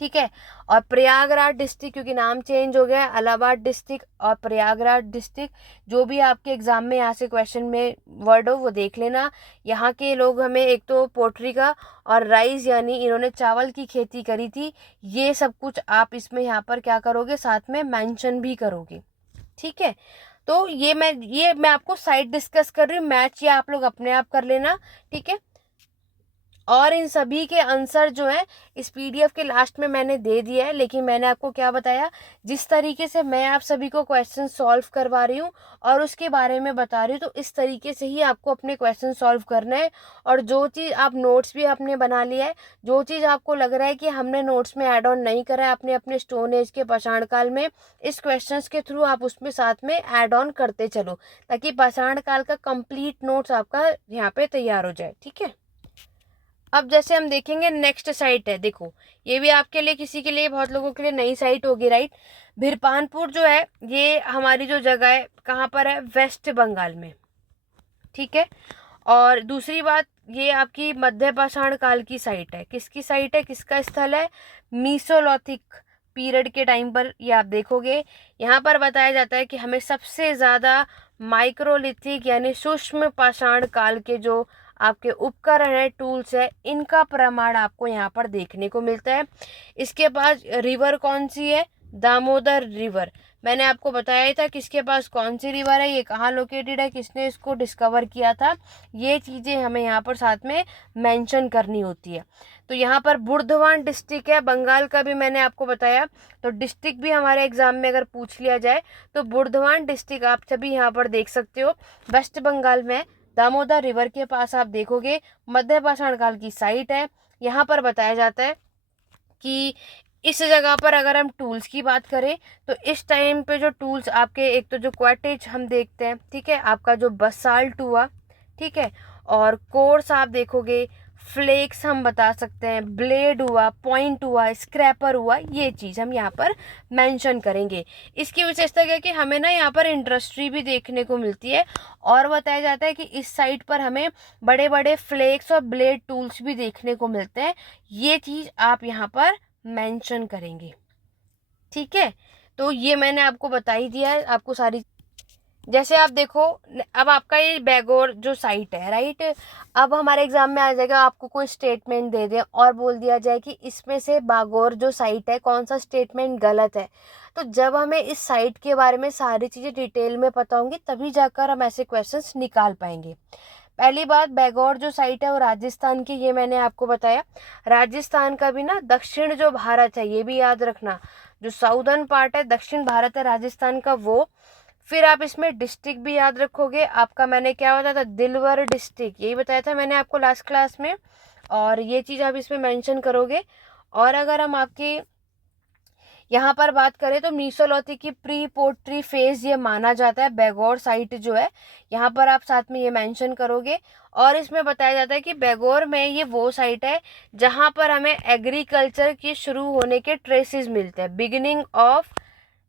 ठीक है। और प्रयागराज डिस्ट्रिक्ट, क्योंकि नाम चेंज हो गया है, इलाहाबाद डिस्ट्रिक्ट और प्रयागराज डिस्ट्रिक्ट, जो भी आपके एग्जाम में यहाँ से क्वेश्चन में वर्ड हो वो देख लेना। यहाँ के लोग हमें एक तो पोल्ट्री का और राइस यानी इन्होंने चावल की खेती करी थी, ये सब कुछ आप इसमें यहाँ पर क्या करोगे, साथ में मेंशन भी करोगे, ठीक है। तो ये मैं आपको साइड डिस्कस कर रही हूँ, मैच ये आप लोग अपने आप कर लेना, ठीक है। और इन सभी के आंसर जो है इस पीडीएफ के लास्ट में मैंने दे दिया है, लेकिन मैंने आपको क्या बताया, जिस तरीके से मैं आप सभी को क्वेश्चन सॉल्व करवा रही हूँ और उसके बारे में बता रही हूँ, तो इस तरीके से ही आपको अपने क्वेश्चन सॉल्व करना है। और जो चीज़ आप नोट्स भी आपने बना लिया है, जो चीज़ आपको लग रहा है कि हमने नोट्स में ऐड ऑन नहीं करा है अपने अपने स्टोन एज के पाषाण काल में, इस क्वेश्चन के थ्रू आप उसमें साथ में ऐड ऑन करते चलो, ताकि पाषाण काल का कंप्लीट नोट्स आपका यहाँ पे तैयार हो जाए, ठीक है। अब जैसे हम देखेंगे नेक्स्ट साइट है, देखो ये भी आपके लिए, किसी के लिए, बहुत लोगों के लिए नई साइट होगी, राइट। बिरपानपुर जो है ये हमारी जो जगह है कहाँ पर है, वेस्ट बंगाल में, ठीक है। और दूसरी बात, ये आपकी मध्य पाषाण काल की साइट है, किसकी साइट है, किसका स्थल है, मीसोलिथिक पीरियड के टाइम पर ये आप देखोगे। यहाँ पर बताया जाता है कि हमें सबसे ज़्यादा माइक्रोलिथिक यानी सूक्ष्म पाषाण काल के जो आपके उपकरण है, टूल्स है, इनका प्रमाण आपको यहाँ पर देखने को मिलता है। इसके पास रिवर कौन सी है, दामोदर रिवर, मैंने आपको बताया ही था किसके पास कौन सी रिवर है, ये कहाँ लोकेटेड है, किसने इसको डिस्कवर किया था, ये चीज़ें हमें यहाँ पर साथ में मेंशन करनी होती है। तो यहाँ पर बुर्दवान डिस्ट्रिक्ट है, बंगाल का भी मैंने आपको बताया, तो डिस्ट्रिक्ट भी हमारे एग्जाम में अगर पूछ लिया जाए तो बुर्दवान डिस्ट्रिक्ट आप सभी यहाँ पर देख सकते हो, वेस्ट बंगाल में, दामोदर रिवर के पास आप देखोगे, मध्य पाषाण काल की साइट है। यहाँ पर बताया जाता है कि इस जगह पर अगर हम टूल्स की बात करें तो इस टाइम पे जो टूल्स आपके, एक तो जो क्वार्टेज हम देखते हैं, ठीक है, आपका जो बसाल्ट हुआ, ठीक है, और कोर्स आप देखोगे, फ्लेक्स हम बता सकते हैं, ब्लेड हुआ, पॉइंट हुआ, स्क्रैपर हुआ, ये चीज़ हम यहाँ पर मेंशन करेंगे। इसकी विशेषता क्या है कि हमें ना यहाँ पर इंडस्ट्री भी देखने को मिलती है, और बताया जाता है कि इस साइट पर हमें बड़े बड़े फ्लेक्स और ब्लेड टूल्स भी देखने को मिलते हैं, ये चीज़ आप यहाँ पर मेंशन करेंगे, ठीक है। तो ये मैंने आपको बता ही दिया है आपको सारी। जैसे आप देखो, अब आपका ये बैगोर जो साइट है, राइट, अब हमारे एग्जाम में आ जाएगा, आपको कोई स्टेटमेंट दे दे और बोल दिया जाए कि इसमें से बागोर जो साइट है कौन सा स्टेटमेंट गलत है, तो जब हमें इस साइट के बारे में सारी चीज़ें डिटेल में पता होंगी तभी जाकर हम ऐसे क्वेश्चंस निकाल पाएंगे। पहली बात, बैगौर जो साइट है वो राजस्थान की, ये मैंने आपको बताया। राजस्थान का भी ना दक्षिण जो भारत है ये भी याद रखना, जो साउदर्न पार्ट है दक्षिण भारत है राजस्थान का वो। फिर आप इसमें डिस्ट्रिक्ट भी याद रखोगे, आपका मैंने क्या बताया था, दिलवर डिस्ट्रिक्ट, यही बताया था मैंने आपको लास्ट क्लास में, और ये चीज़ आप इसमें मेंशन करोगे। और अगर हम आपकी यहाँ पर बात करें तो मीसोलिथिक की प्री पोट्री फेज ये माना जाता है, बैगोर साइट जो है यहाँ पर आप साथ में ये मेंशन करोगे। और इसमें बताया जाता है कि बैगोर में ये वो साइट है जहाँ पर हमें एग्रीकल्चर की शुरू होने के ट्रेसेस मिलते हैं,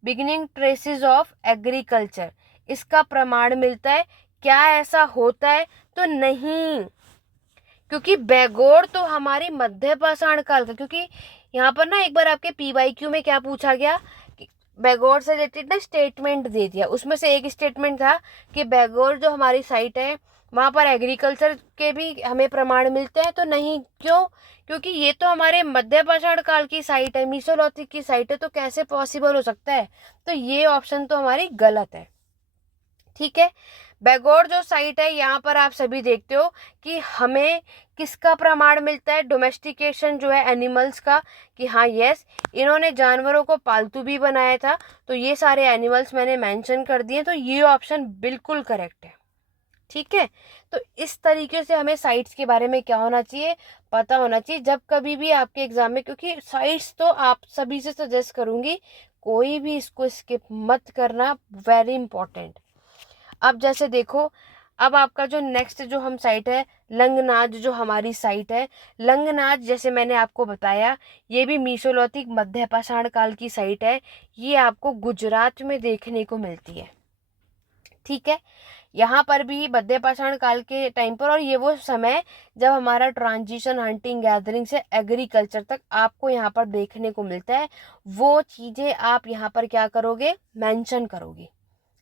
बिगिनिंग ट्रेसेस ऑफ एग्रीकल्चर, इसका प्रमाण मिलता है। क्या ऐसा होता है, तो नहीं, क्योंकि बैगोर तो हमारी मध्य पाषाण काल का, क्योंकि यहाँ पर ना एक बार आपके पीवाईक्यू में क्या पूछा गया कि बैगोर से रिलेटेड ना स्टेटमेंट दे दिया, उसमें से एक स्टेटमेंट था कि बैगोर जो हमारी साइट है वहाँ पर एग्रीकल्चर के भी हमें प्रमाण मिलते हैं, तो नहीं, क्यों, क्योंकि ये तो हमारे मध्य पाषाण काल की साइट है, मीसोलिथिक की साइट है, तो कैसे पॉसिबल हो सकता है, तो ये ऑप्शन तो हमारी गलत है, ठीक है। बैगोर जो साइट है यहाँ पर आप सभी देखते हो कि हमें किसका प्रमाण मिलता है, डोमेस्टिकेशन जो है एनिमल्स का, कि हाँ यस इन्होंने जानवरों को पालतू भी बनाया था, तो ये सारे एनिमल्स मैंने मेंशन कर दिए, तो ये ऑप्शन बिल्कुल करेक्ट है, ठीक है। तो इस तरीके से हमें साइट्स के बारे में क्या होना चाहिए, पता होना चाहिए जब कभी भी आपके एग्जाम में, क्योंकि साइट्स तो आप सभी से सजेस्ट करूंगी कोई भी इसको स्किप मत करना, वेरी इंपॉर्टेंट। अब जैसे देखो, अब आपका जो नेक्स्ट जो हम साइट है लंगनाज, जो हमारी साइट है लंगनाज, जैसे मैंने आपको बताया ये भी मीसोलिथिक मध्य पाषाण काल की साइट है। ये आपको गुजरात में देखने को मिलती है। ठीक है, यहाँ पर भी मध्य पाषाण काल के टाइम पर, और ये वो समय जब हमारा ट्रांजिशन हंटिंग गैदरिंग से एग्रीकल्चर तक आपको यहाँ पर देखने को मिलता है। वो चीजें आप यहाँ पर क्या करोगे, मेंशन करोगे।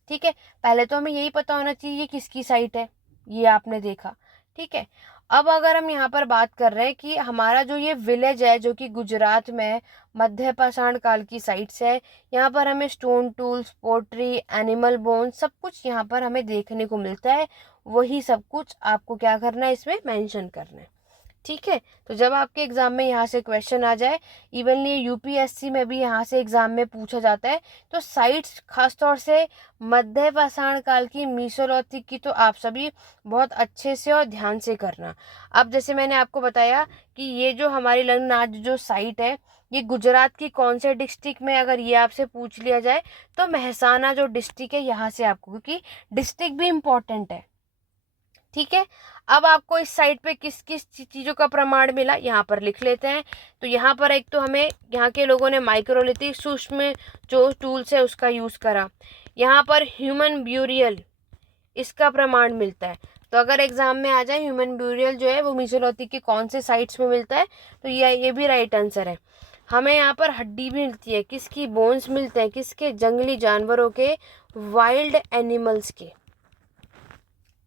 ठीक है, पहले तो हमें यही पता होना चाहिए ये किसकी साइट है, ये आपने देखा। ठीक है, अब अगर हम यहाँ पर बात कर रहे हैं कि हमारा जो ये विलेज है जो कि गुजरात में मध्य पाषाण काल की साइट्स है, यहाँ पर हमें stone tools, pottery, animal bone सब कुछ यहाँ पर हमें देखने को मिलता है। वही सब कुछ आपको क्या करना है, इसमें मेंशन करना है। ठीक है, तो जब आपके एग्जाम में यहाँ से क्वेश्चन आ जाए, इवन ये यूपीएससी में भी यहाँ से एग्जाम में पूछा जाता है, तो साइट्स खासतौर से मध्य पाषाण काल की मीसोलिथिक की तो आप सभी बहुत अच्छे से और ध्यान से करना। अब जैसे मैंने आपको बताया कि ये जो हमारी लंगनाज जो साइट है ये गुजरात की कौन से डिस्ट्रिक्ट में, अगर ये आपसे पूछ लिया जाए तो मेहसाना जो डिस्ट्रिक्ट है यहाँ से आपको, क्योंकि डिस्ट्रिक्ट भी इम्पोर्टेंट है। ठीक है, अब आपको इस साइट पे किस किस चीज़ों का प्रमाण मिला यहाँ पर लिख लेते हैं। तो यहाँ पर एक तो हमें यहाँ के लोगों ने माइक्रोलिथिक सूक्ष्म जो टूल्स है उसका यूज़ करा। यहाँ पर ह्यूमन ब्यूरियल इसका प्रमाण मिलता है। तो अगर एग्जाम में आ जाए ह्यूमन ब्यूरियल जो है वो मीसोलिथिक के कौन से साइट्स में मिलता है, तो ये भी राइट आंसर है। हमें यहाँ पर हड्डी भी मिलती है, किसकी, बोन्स मिलते हैं, किसके, जंगली जानवरों के, वाइल्ड एनिमल्स के।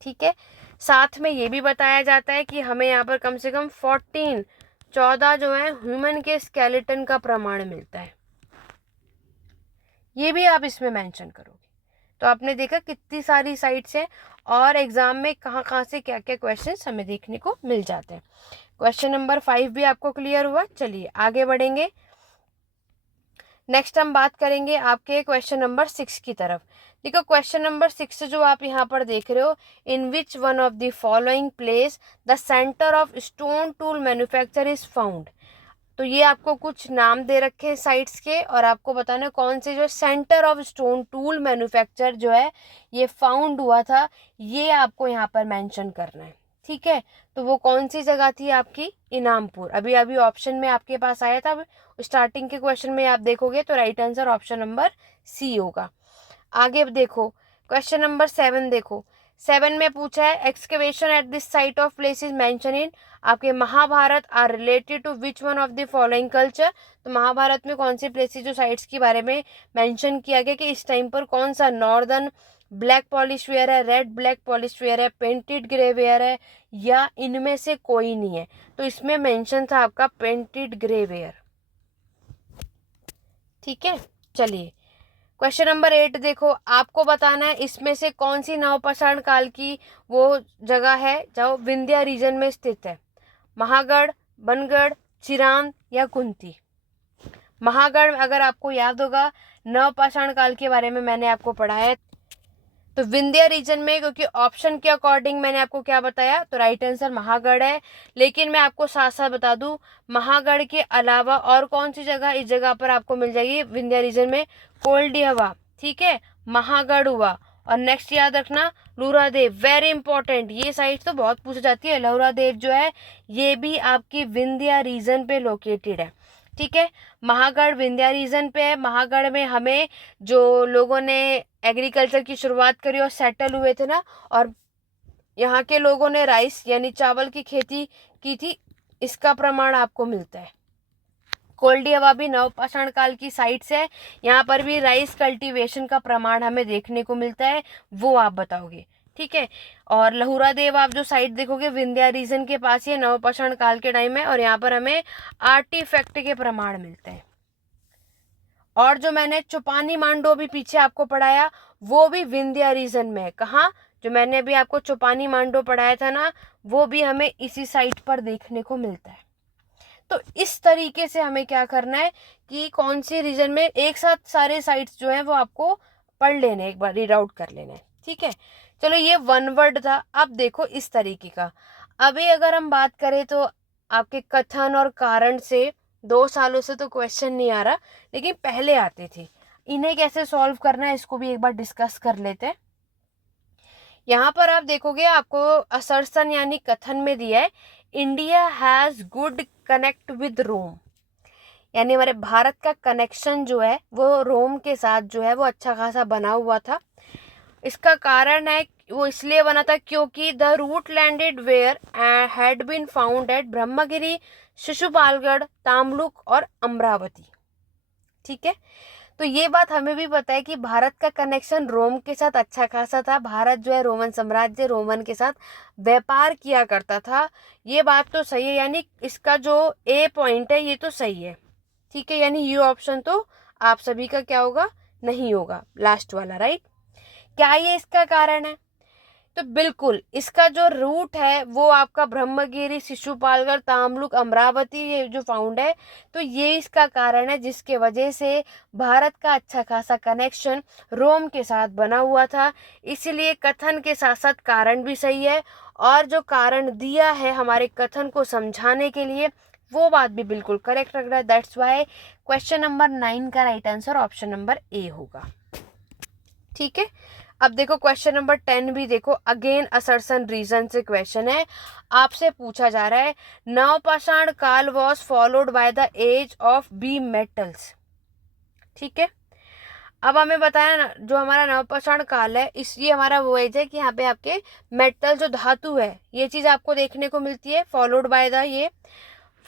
ठीक है, साथ में ये भी बताया जाता है कि हमें यहाँ पर कम से कम 14 जो है ह्यूमन के स्केलेटन का प्रमाण मिलता है। ये भी आप इसमें मेंशन करोगे। तो आपने देखा कितनी सारी साइट्स हैं और एग्जाम में कहाँ कहाँ से क्या क्या क्वेश्चंस हमें देखने को मिल जाते हैं। क्वेश्चन नंबर 5 भी आपको क्लियर हुआ। चलिए आगे बढ़ेंगे। नेक्स्ट हम बात करेंगे आपके क्वेश्चन नंबर 6 की तरफ। देखो क्वेश्चन नंबर 6 जो आप यहाँ पर देख रहे हो, in which one of the following place the centre of stone tool manufacture is found. तो ये आपको कुछ नाम दे रखे हैं साइट्स के और आपको बताना कौन से जो centre of stone tool manufacture जो है ये फाउंड हुआ था, ये आपको यहाँ पर मेंशन करना है। ठीक है, तो वो कौन सी जगह थी आपकी, इनामपुर। अभी अभी ऑप्शन में आपके पास आया था, स्टार्टिंग के क्वेश्चन में आप देखोगे तो right answer option number C होगा। आगे देखो क्वेश्चन नंबर 7 देखो। 7 में पूछा है excavation at this site of place is mention in आपके Mahabharata are related to which one of the following culture. तो महाभारत में कौन सी प्लेसेस जो साइट्स के बारे में मेंशन किया गया कि इस टाइम पर कौन सा नॉर्दर्न ब्लैक पॉलिश वेयर है, रेड ब्लैक पॉलिश वेयर है, पेंटेड ग्रे वेयर है, या इनमें से कोई नहीं है। तो इसमें मेंशन था आपका पेंटेड ग्रे वेयर। ठीक है, चलिए क्वेश्चन नंबर 8 देखो। आपको बताना है इसमें से कौन सी नवपाषाण काल की वो जगह है जो विंध्या रीजन में स्थित है। महागढ़, बनगढ़, चिरांद या कुंती। महागढ़ अगर आपको याद होगा नवपाषाण काल के बारे में मैंने आपको पढ़ाया, तो विंध्या रीजन में, क्योंकि ऑप्शन के अकॉर्डिंग मैंने आपको क्या बताया, तो राइट आंसर महागढ़ है। लेकिन मैं आपको साथ साथ बता दूं महागढ़ के अलावा और कौन सी जगह इस जगह पर आपको मिल जाएगी विंध्या रीजन में, कोल्डी हवा। ठीक है, महागढ़ हुआ और नेक्स्ट याद रखना लूरादेव, वेरी इंपॉर्टेंट। ये साइट तो बहुत पूछी जाती है। लूरादेव जो है ये भी आपकी विंध्या रीजन पे लोकेटेड है। ठीक है, महागढ़ विंध्या रीजन पे है। महागढ़ में हमें जो लोगों ने एग्रीकल्चर की शुरुआत करी और सेटल हुए थे ना, और यहाँ के लोगों ने राइस यानी चावल की खेती की थी, इसका प्रमाण आपको मिलता है। कोल्डी हवा भी नवपाषाण काल की साइट्स है, यहाँ पर भी राइस कल्टीवेशन का प्रमाण हमें देखने को मिलता है, वो आप बताओगे। ठीक है, और लहुरा देव आप जो साइट देखोगे विंध्या रीजन के पास ही नवपाषाण काल के टाइम है और यहाँ पर हमें आर्टिफैक्ट के प्रमाण मिलते हैं। और जो मैंने चौपानी मांडो भी पीछे आपको पढ़ाया वो भी विंध्या रीजन में है। कहाँ, जो मैंने अभी आपको चौपानी मांडो पढ़ाया था ना, वो भी हमें इसी साइट पर देखने को मिलता है। तो इस तरीके से हमें क्या करना है कि कौन सी रीजन में एक साथ सारे साइट्स जो है वो आपको पढ़ लेने, एक बार रीड आउट कर लेना है। ठीक है, चलो ये वन वर्ड था। अब देखो इस तरीके का, अभी अगर हम बात करें तो आपके कथन और कारण से 2 सालों से तो क्वेश्चन नहीं आ रहा, लेकिन पहले आते थे। इन्हें कैसे सॉल्व करना है इसको भी एक बार डिस्कस कर लेते हैं। यहाँ पर आप देखोगे आपको असर्शन यानी कथन में दिया है India has good connect with Rome, यानी हमारे भारत का कनेक्शन जो है वो रोम के साथ जो है वो अच्छा खासा बना हुआ था। इसका कारण है वो इसलिए बना था क्योंकि the route landed where had been found at Brahmagiri, Shishupalgarh, Tamluk और अमरावती। ठीक है, तो ये बात हमें भी पता है कि भारत का कनेक्शन रोम के साथ अच्छा खासा था। भारत जो है रोमन साम्राज्य, रोमन के साथ व्यापार किया करता था। ये बात तो सही है, यानी इसका जो ए पॉइंट है ये तो सही है। ठीक है, यानी ये ऑप्शन तो आप सभी का क्या होगा, नहीं होगा, लास्ट वाला, राइट। क्या ये इसका कारण है? तो बिल्कुल इसका जो रूट है वो आपका ब्रह्मगिरी, शिशुपालगढ़, तामलुक, अमरावती ये जो फाउंड है, तो ये इसका कारण है जिसके वजह से भारत का अच्छा खासा कनेक्शन रोम के साथ बना हुआ था। इसीलिए कथन के साथ साथ कारण भी सही है, और जो कारण दिया है हमारे कथन को समझाने के लिए वो बात भी बिल्कुल करेक्ट लग रहा है। दैट्स वाई क्वेश्चन नंबर 9 का right answer option number A होगा। ठीक है, अब देखो क्वेश्चन नंबर 10 भी देखो, अगेन असर्शन रीजन से क्वेश्चन है। आपसे पूछा जा रहा है नवपाषाण काल was followed by the age of be metals. ठीक है, अब हमें बताया ना जो हमारा नवपाषाण काल है ये हमारा वो एज है कि यहाँ पे आपके मेटल जो धातु है ये चीज आपको देखने को मिलती है, फॉलोड बाय द ये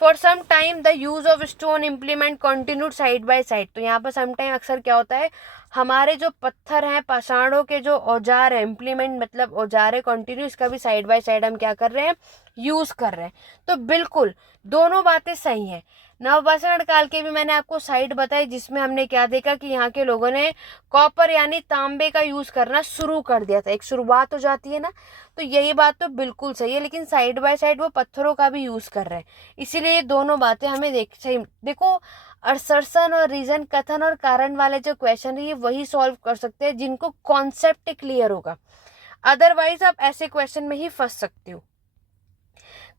for some time the use of stone implement continued side by side. तो यहाँ पर सम टाइम अक्सर क्या होता है हमारे जो पत्थर हैं, पाषाणों के जो औजार है, इम्प्लीमेंट मतलब औजार है कंटिन्यू, इसका भी साइड बाय साइड हम क्या कर रहे हैं, यूज कर रहे हैं। तो बिल्कुल दोनों बातें सही हैं। नवपाषाण काल के भी मैंने आपको साइड बताई जिसमें हमने क्या देखा कि यहाँ के लोगों ने कॉपर यानी तांबे का यूज करना शुरू कर दिया था, एक शुरुआत हो जाती है ना। तो यही बात तो बिल्कुल सही है, लेकिन साइड बाय साइड वो पत्थरों का भी यूज कर रहे हैं, इसीलिए दोनों बातें हमें देखो असर्शन और रीजन, कथन और कारण वाले जो क्वेश्चन है ये वही सॉल्व कर सकते हैं जिनको कॉन्सेप्ट क्लियर होगा, अदरवाइज आप ऐसे क्वेश्चन में ही फंस सकते हो।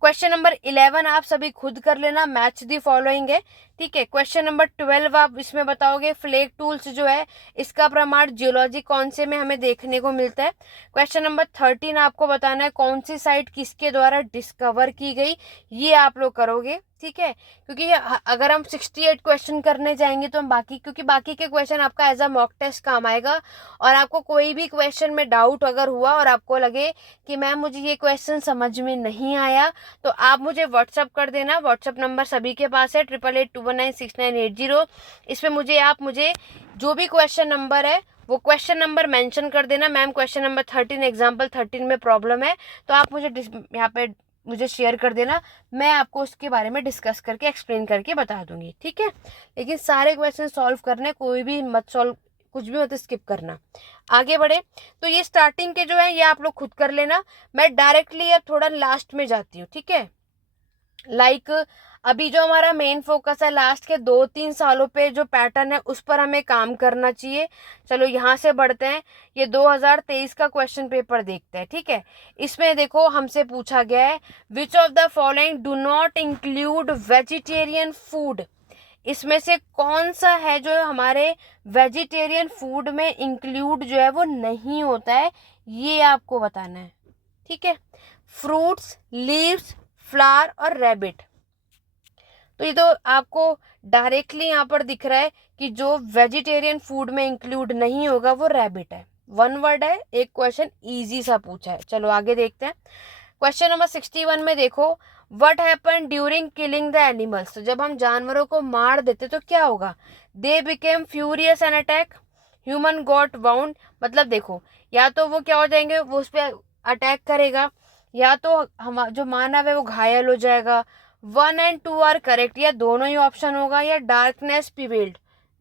क्वेश्चन नंबर 11 आप सभी खुद कर लेना, मैच दी फॉलोइंग है। ठीक है, क्वेश्चन नंबर 12 आप इसमें बताओगे फ्लैग टूल्स जो है इसका प्रमाण जियोलॉजी कौन से में हमें देखने को मिलता है। क्वेश्चन नंबर 13 आपको बताना है कौन सी साइट किसके द्वारा डिस्कवर की गई, ये आप लोग करोगे। ठीक है, क्योंकि अगर हम 68 क्वेश्चन करने जाएंगे तो हम क्योंकि बाकी के क्वेश्चन आपका एज अ मॉक टेस्ट काम आएगा, और आपको कोई भी क्वेश्चन में डाउट अगर हुआ और आपको लगे कि मैम मुझे ये क्वेश्चन समझ में नहीं आया, तो आप मुझे व्हाट्सअप कर देना। व्हाट्सअप नंबर सभी के पास है 8882196980। इसमें मुझे जो भी क्वेश्चन नंबर है वो क्वेश्चन नंबर मेंशन कर देना। मैम क्वेश्चन नंबर 13 एग्जाम्पल 13 में प्रॉब्लम है, तो आप मुझे यहाँ पे मुझे शेयर कर देना, मैं आपको उसके बारे में डिस्कस करके एक्सप्लेन करके बता दूंगी। ठीक है, लेकिन सारे क्वेश्चन सॉल्व करने, कोई भी मत सॉल्व, कुछ भी मत स्किप करना। आगे बढ़े, तो ये स्टार्टिंग के जो है ये आप लोग खुद कर लेना, मैं डायरेक्टली अब थोड़ा लास्ट में जाती हूँ। ठीक है, अभी जो हमारा मेन फोकस है लास्ट के 2-3 सालों पे जो पैटर्न है उस पर हमें काम करना चाहिए। चलो यहाँ से बढ़ते हैं, ये 2023 का क्वेश्चन पेपर देखते हैं। ठीक है, इसमें देखो हमसे पूछा गया है which of the following do not include vegetarian food. इसमें से कौन सा है जो हमारे वेजिटेरियन फूड में इंक्लूड जो है वो नहीं होता है, ये आपको बताना है। ठीक है, फ्रूट्स, लीव्स, फ्लावर और रैबिट। तो ये तो आपको डायरेक्टली यहाँ पर दिख रहा है कि जो वेजिटेरियन फूड में इंक्लूड नहीं होगा वो रैबिट है। वन वर्ड है, एक क्वेश्चन इजी सा पूछा है। चलो आगे देखते हैं। क्वेश्चन नंबर 61 में देखो what happen during killing the animals. तो जब हम जानवरों को मार देते तो क्या होगा, they became furious and attack, human got wound. मतलब देखो या तो वो क्या हो जाएंगे, वो उस पर अटैक करेगा, या तो हम जो मानव है वो घायल हो जाएगा। 1 और 2 आर करेक्ट, या दोनों ही ऑप्शन होगा, या डार्कनेस प्रिवेल्ड।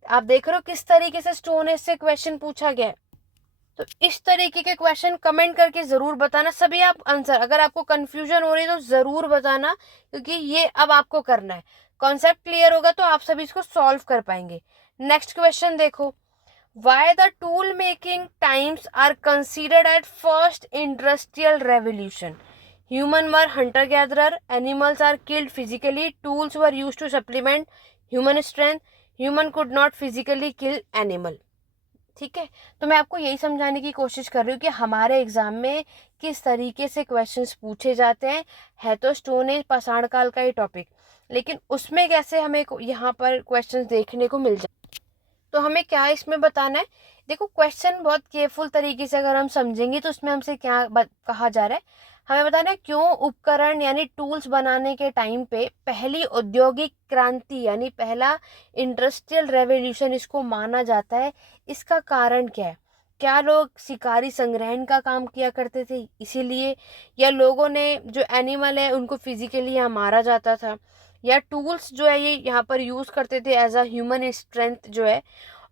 आप देख रहे हो किस तरीके से स्टोन एज से क्वेश्चन पूछा गया है। तो इस तरीके के क्वेश्चन कमेंट करके जरूर बताना सभी आप आंसर। अगर आपको कंफ्यूजन हो रही है तो जरूर बताना, क्योंकि ये अब आपको करना है। कॉन्सेप्ट क्लियर होगा तो आप सभी इसको सॉल्व कर पाएंगे। नेक्स्ट क्वेश्चन देखो, why the tool making times are considered at first industrial revolution. Human were hunter gatherer, animals are killed physically, tools were used to supplement human strength, human could not physically kill animal. ठीक है, तो मैं आपको यही समझाने की कोशिश कर रही हूँ कि हमारे एग्जाम में किस तरीके से क्वेश्चंस पूछे जाते हैं। है तो स्टोन एज पाषाण काल का ही टॉपिक, लेकिन उसमें कैसे हमें यहाँ पर क्वेश्चंस देखने को मिल जाए। तो हमें क्या इसमें बताना है, देखो क्वेश्चन बहुत केयरफुल तरीके से अगर हम समझेंगे तो उसमें हमसे क्या कहा जा रहा है, हमें बताना है क्यों उपकरण यानी टूल्स बनाने के टाइम पे पहली औद्योगिक क्रांति यानी पहला इंडस्ट्रियल रेवोल्यूशन इसको माना जाता है, इसका कारण क्या है। क्या लोग शिकारी संग्रहण का काम किया करते थे इसीलिए, या लोगों ने जो एनिमल है उनको फिजिकली यहाँ मारा जाता था, या टूल्स जो है ये यहाँ पर यूज करते थे एज अ ह्यूमन स्ट्रेंथ जो है,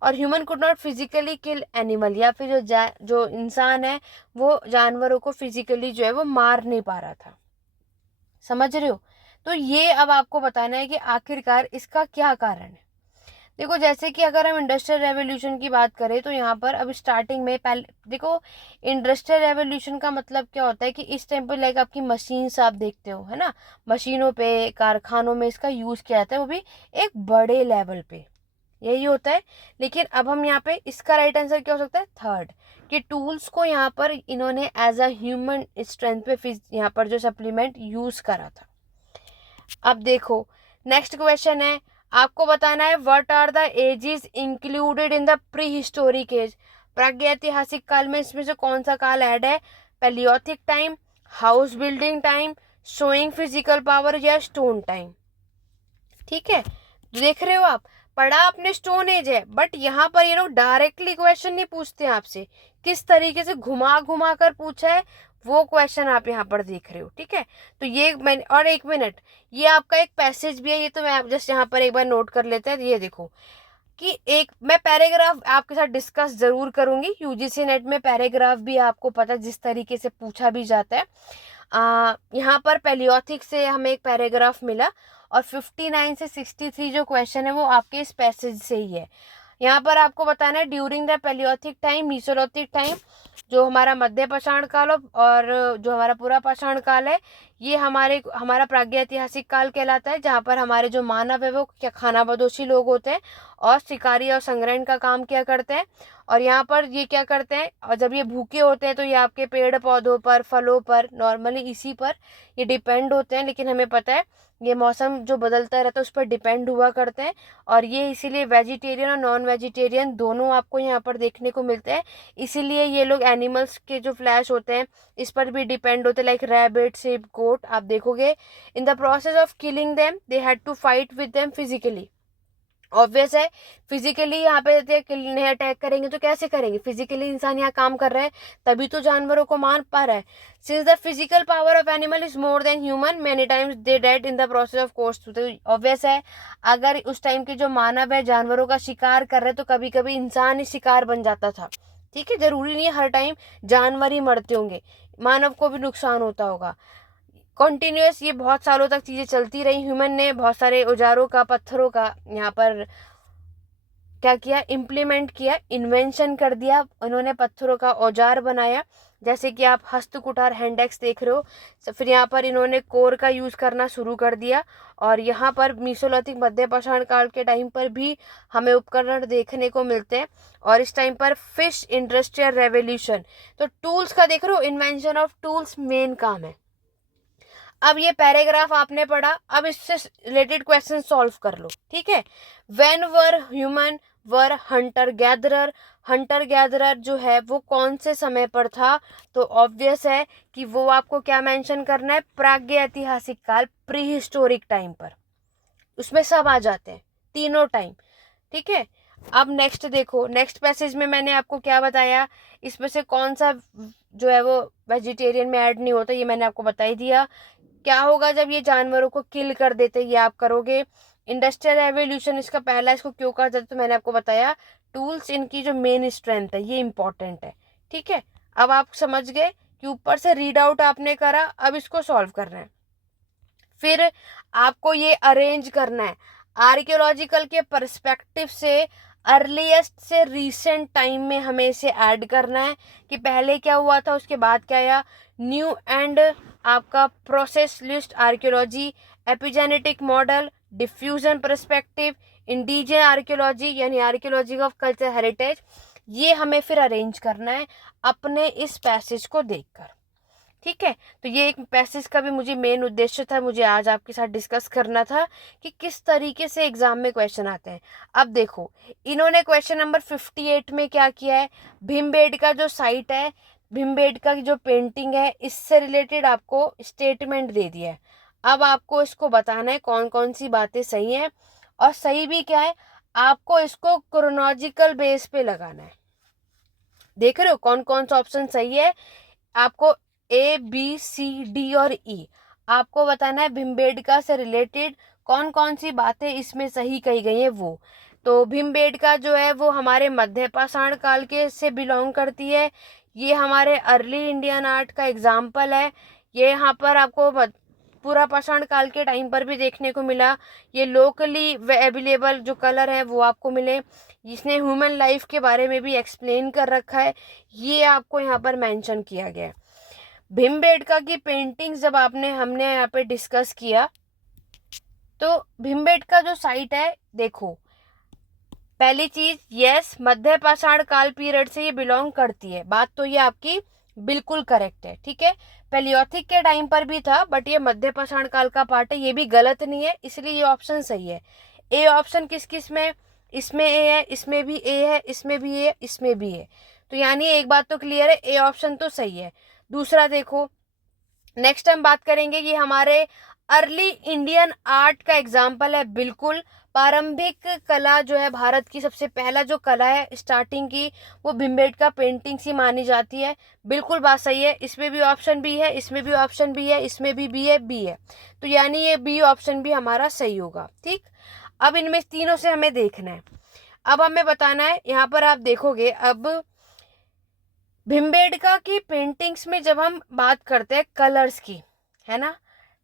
और human could not physically kill animal, या फिर जो इंसान है वो जानवरों को फिजिकली जो है वो मार नहीं पा रहा था। समझ रहे हो। तो ये अब आपको बताना है कि आखिरकार इसका क्या कारण है। देखो जैसे कि अगर हम इंडस्ट्रियल रेवोल्यूशन की बात करें तो यहाँ पर अब स्टार्टिंग में पहले देखो, इंडस्ट्रियल रेवोल्यूशन का मतलब क्या होता है कि इस टाइम पर लाइक आपकी मशीन्स आप देखते हो, है ना, मशीनों पे कारखानों में इसका यूज किया जाता है, वो भी एक बड़े लेवल पे, यही होता है। लेकिन अब हम यहाँ पे इसका राइट आंसर क्या हो सकता है, थर्ड, कि टूल्स को यहाँ पर इन्होंने एज अ ह्यूमन स्ट्रेंथ पे यहाँ पर जो सप्लीमेंट यूज करा था। अब देखो नेक्स्ट क्वेश्चन है, आपको बताना है what are the ages included in the prehistoric age. प्रागैतिहासिक काल में इसमें से कौन सा काल ऐड है, paleolithic time, house building time, showing physical power, या स्टोन टाइम। ठीक है, देख रहे हो आप, पढ़ा आपने स्टोन एज है, बट यहाँ पर ये लोग डायरेक्टली क्वेश्चन नहीं पूछते आपसे, किस तरीके से घुमा घुमा कर पूछा है वो क्वेश्चन आप यहाँ पर देख रहे हो। ठीक है, तो ये मैंने, और एक मिनट, ये आपका एक पैसेज भी है, ये तो मैं आप जस्ट यहाँ पर एक बार नोट कर लेते हैं। ये देखो कि एक मैं पैराग्राफ आपके साथ डिस्कस जरूर करूंगी, यूजीसी नेट में पैराग्राफ भी आपको पता जिस तरीके से पूछा भी जाता है। यहाँ पर पैलियोथिक से हमें एक पैराग्राफ मिला, और 59 से 63 जो क्वेश्चन है वो आपके इस पैसेज से ही है। यहाँ पर आपको बताना है during the paleolithic time, mesolithic time, जो हमारा मध्य पाषाण काल और जो हमारा पूरा पाषाण काल है, ये हमारा प्रागैतिहासिक काल कहलाता है, जहाँ पर हमारे जो मानव है वो क्या खानाबदोशी लोग होते हैं और शिकारी और संग्रहण का काम किया करते हैं। और यहाँ पर ये क्या करते हैं, और जब ये भूखे होते हैं तो ये आपके पेड़ पौधों पर, फलों पर, नॉर्मली इसी पर ये डिपेंड होते हैं, लेकिन हमें पता है ये मौसम जो बदलता रहता है उस पर डिपेंड हुआ करते हैं। और ये इसीलिए वेजिटेरियन और नॉन वेजिटेरियन दोनों आपको यहाँ पर देखने को मिलते हैं, इसीलिए ये लोग एनिमल्स के जो फ्लैश होते हैं इस पर भी डिपेंड होते हैं, लाइक रैबिट, शेप, गोट। आप देखोगे in the process of killing them they had to fight with them physically. Obvious है, फिजिकली यहाँ पे नहीं अटैक करेंगे तो कैसे करेंगे, फिजिकली इंसान यहाँ काम कर रहा है तभी तो जानवरों को मार पा रहा है। Since the physical power of animal is more than human many times they did in the process of course. तो ऑब्वियस है, अगर उस टाइम के जो मानव है जानवरों का शिकार कर रहे तो कभी कभी इंसान ही शिकार बन जाता था। ठीक है, जरूरी नहीं है हर टाइम जानवर ही मरते होंगे, मानव को भी नुकसान होता होगा। कॉन्टिन्यूस ये बहुत सालों तक चीजें चलती रही, ह्यूमन ने बहुत सारे औजारों का, पत्थरों का यहाँ पर क्या किया, इम्प्लीमेंट किया, इन्वेंशन कर दिया, उन्होंने पत्थरों का औजार बनाया, जैसे कि आप हस्तकुटार हैंड एक्स देख रहे हो। फिर यहाँ पर इन्होंने कोर का यूज करना शुरू कर दिया, और यहाँ पर मीसोलिथिक मध्य पाषाण काल के टाइम पर भी हमें उपकरण देखने को मिलते हैं। और इस टाइम पर फिश इंडस्ट्रियल रेवोल्यूशन, तो टूल्स का देख रहे हो, इन्वेंशन ऑफ टूल्स मेन काम है। अब ये पैराग्राफ आपने पढ़ा, अब इससे रिलेटेड क्वेश्चन सॉल्व कर लो। ठीक है, when were human were Hunter gatherer, Hunter gatherer जो है वो कौन से समय पर था, तो ऑब्वियस है कि वो आपको क्या मेंशन करना है, प्रागैतिहासिक काल, प्री हिस्टोरिक टाइम पर, उसमें सब आ जाते हैं तीनों टाइम। ठीक है, अब नेक्स्ट देखो, नेक्स्ट पैसेज में मैंने आपको क्या बताया, इसमें से कौन सा जो है वो वेजिटेरियन में ऐड नहीं होता, ये मैंने आपको बता ही दिया। क्या होगा जब ये जानवरों को किल कर देते, ये आप करोगे। इंडस्ट्रियल रेवोल्यूशन इसका पहला, इसको क्यों कहा जाता है तो मैंने आपको बताया, टूल्स इनकी जो मेन स्ट्रेंथ है ये इंपॉर्टेंट है। ठीक है, अब आप समझ गए कि ऊपर से रीड आउट आपने करा, अब इसको सॉल्व करना है। फिर आपको ये अरेंज करना है आर्कियोलॉजिकल के पर्सपेक्टिव से, अर्लीस्ट से रीसेंट टाइम में हमें इसे ऐड करना है कि पहले क्या हुआ था, उसके बाद क्या आया। न्यू एंड आपका processualist archaeology, epigenetic model, diffusion perspective, indigenous archaeology यानी आर्कियोलॉजी ऑफ कल्चर हेरिटेज, ये हमें फिर अरेंज करना है अपने इस पैसेज को देखकर। ठीक है, तो ये एक पैसेज का भी मुझे मेन उद्देश्य था, मुझे आज आपके साथ डिस्कस करना था कि किस तरीके से एग्जाम में क्वेश्चन आते हैं। अब देखो, इन्होंने क्वेश्चन नंबर 58 में क्या किया है, भीमबेडका जो साइट है, भीमबेडका की जो पेंटिंग है, इससे रिलेटेड आपको स्टेटमेंट दे दिया है। अब आपको इसको बताना है कौन कौन सी बातें सही हैं और सही भी क्या है, आपको इसको क्रोनोलॉजिकल बेस पे लगाना है। देख रहे हो कौन कौन सा ऑप्शन सही है, आपको ABCD और E आपको बताना है भीमबेडका से रिलेटेड कौन कौन सी बातें इसमें सही कही गई है वो। तो भीमबेडका जो है वो हमारे मध्य पाषाण काल के से बिलोंग करती है। ये हमारे अर्ली इंडियन आर्ट का एग्जाम्पल है। ये यहाँ पर आपको पूरा पाषाण काल के टाइम पर भी देखने को मिला। ये लोकली अवेलेबल जो कलर है वो आपको मिले। जिसने ह्यूमन लाइफ के बारे में भी एक्सप्लेन कर रखा है, ये आपको यहाँ पर मेंशन किया गया है। भीमबेडका की पेंटिंग्स जब हमने यहाँ पे डिस्कस किया, तो भीमबेडका जो साइट है, देखो पहली चीज, यस मध्य पाषाण काल पीरियड से ये बिलोंग करती है, बात तो ये आपकी बिल्कुल करेक्ट है। ठीक है, पैलियोथिक के टाइम पर भी था बट ये मध्य पाषाण काल का पार्ट है, ये भी गलत नहीं है, इसलिए ये ऑप्शन सही है। ए ऑप्शन किस किस में, इसमें ए है, इसमें भी ए है, इसमें भी ए, इसमें भी है, तो यानी एक बात तो क्लियर है, ए ऑप्शन तो सही है। दूसरा देखो, नेक्स्ट हम बात करेंगे कि हमारे अर्ली इंडियन आर्ट का एग्जाम्पल है, बिल्कुल प्रारंभिक कला जो है भारत की, सबसे पहला जो कला है स्टार्टिंग की, वो भीमबेडका पेंटिंग ही मानी जाती है। बिल्कुल बात सही है, इसमें भी ऑप्शन बी है, इसमें भी ऑप्शन बी है, इसमें भी बी है, बी है, तो यानी ये बी ऑप्शन भी हमारा सही होगा। ठीक, अब इनमें तीनों से हमें देखना है। अब हमें बताना है, यहाँ पर आप देखोगे, अब भीमबेडका की पेंटिंग्स में जब हम बात करते हैं कलर्स की, है ना,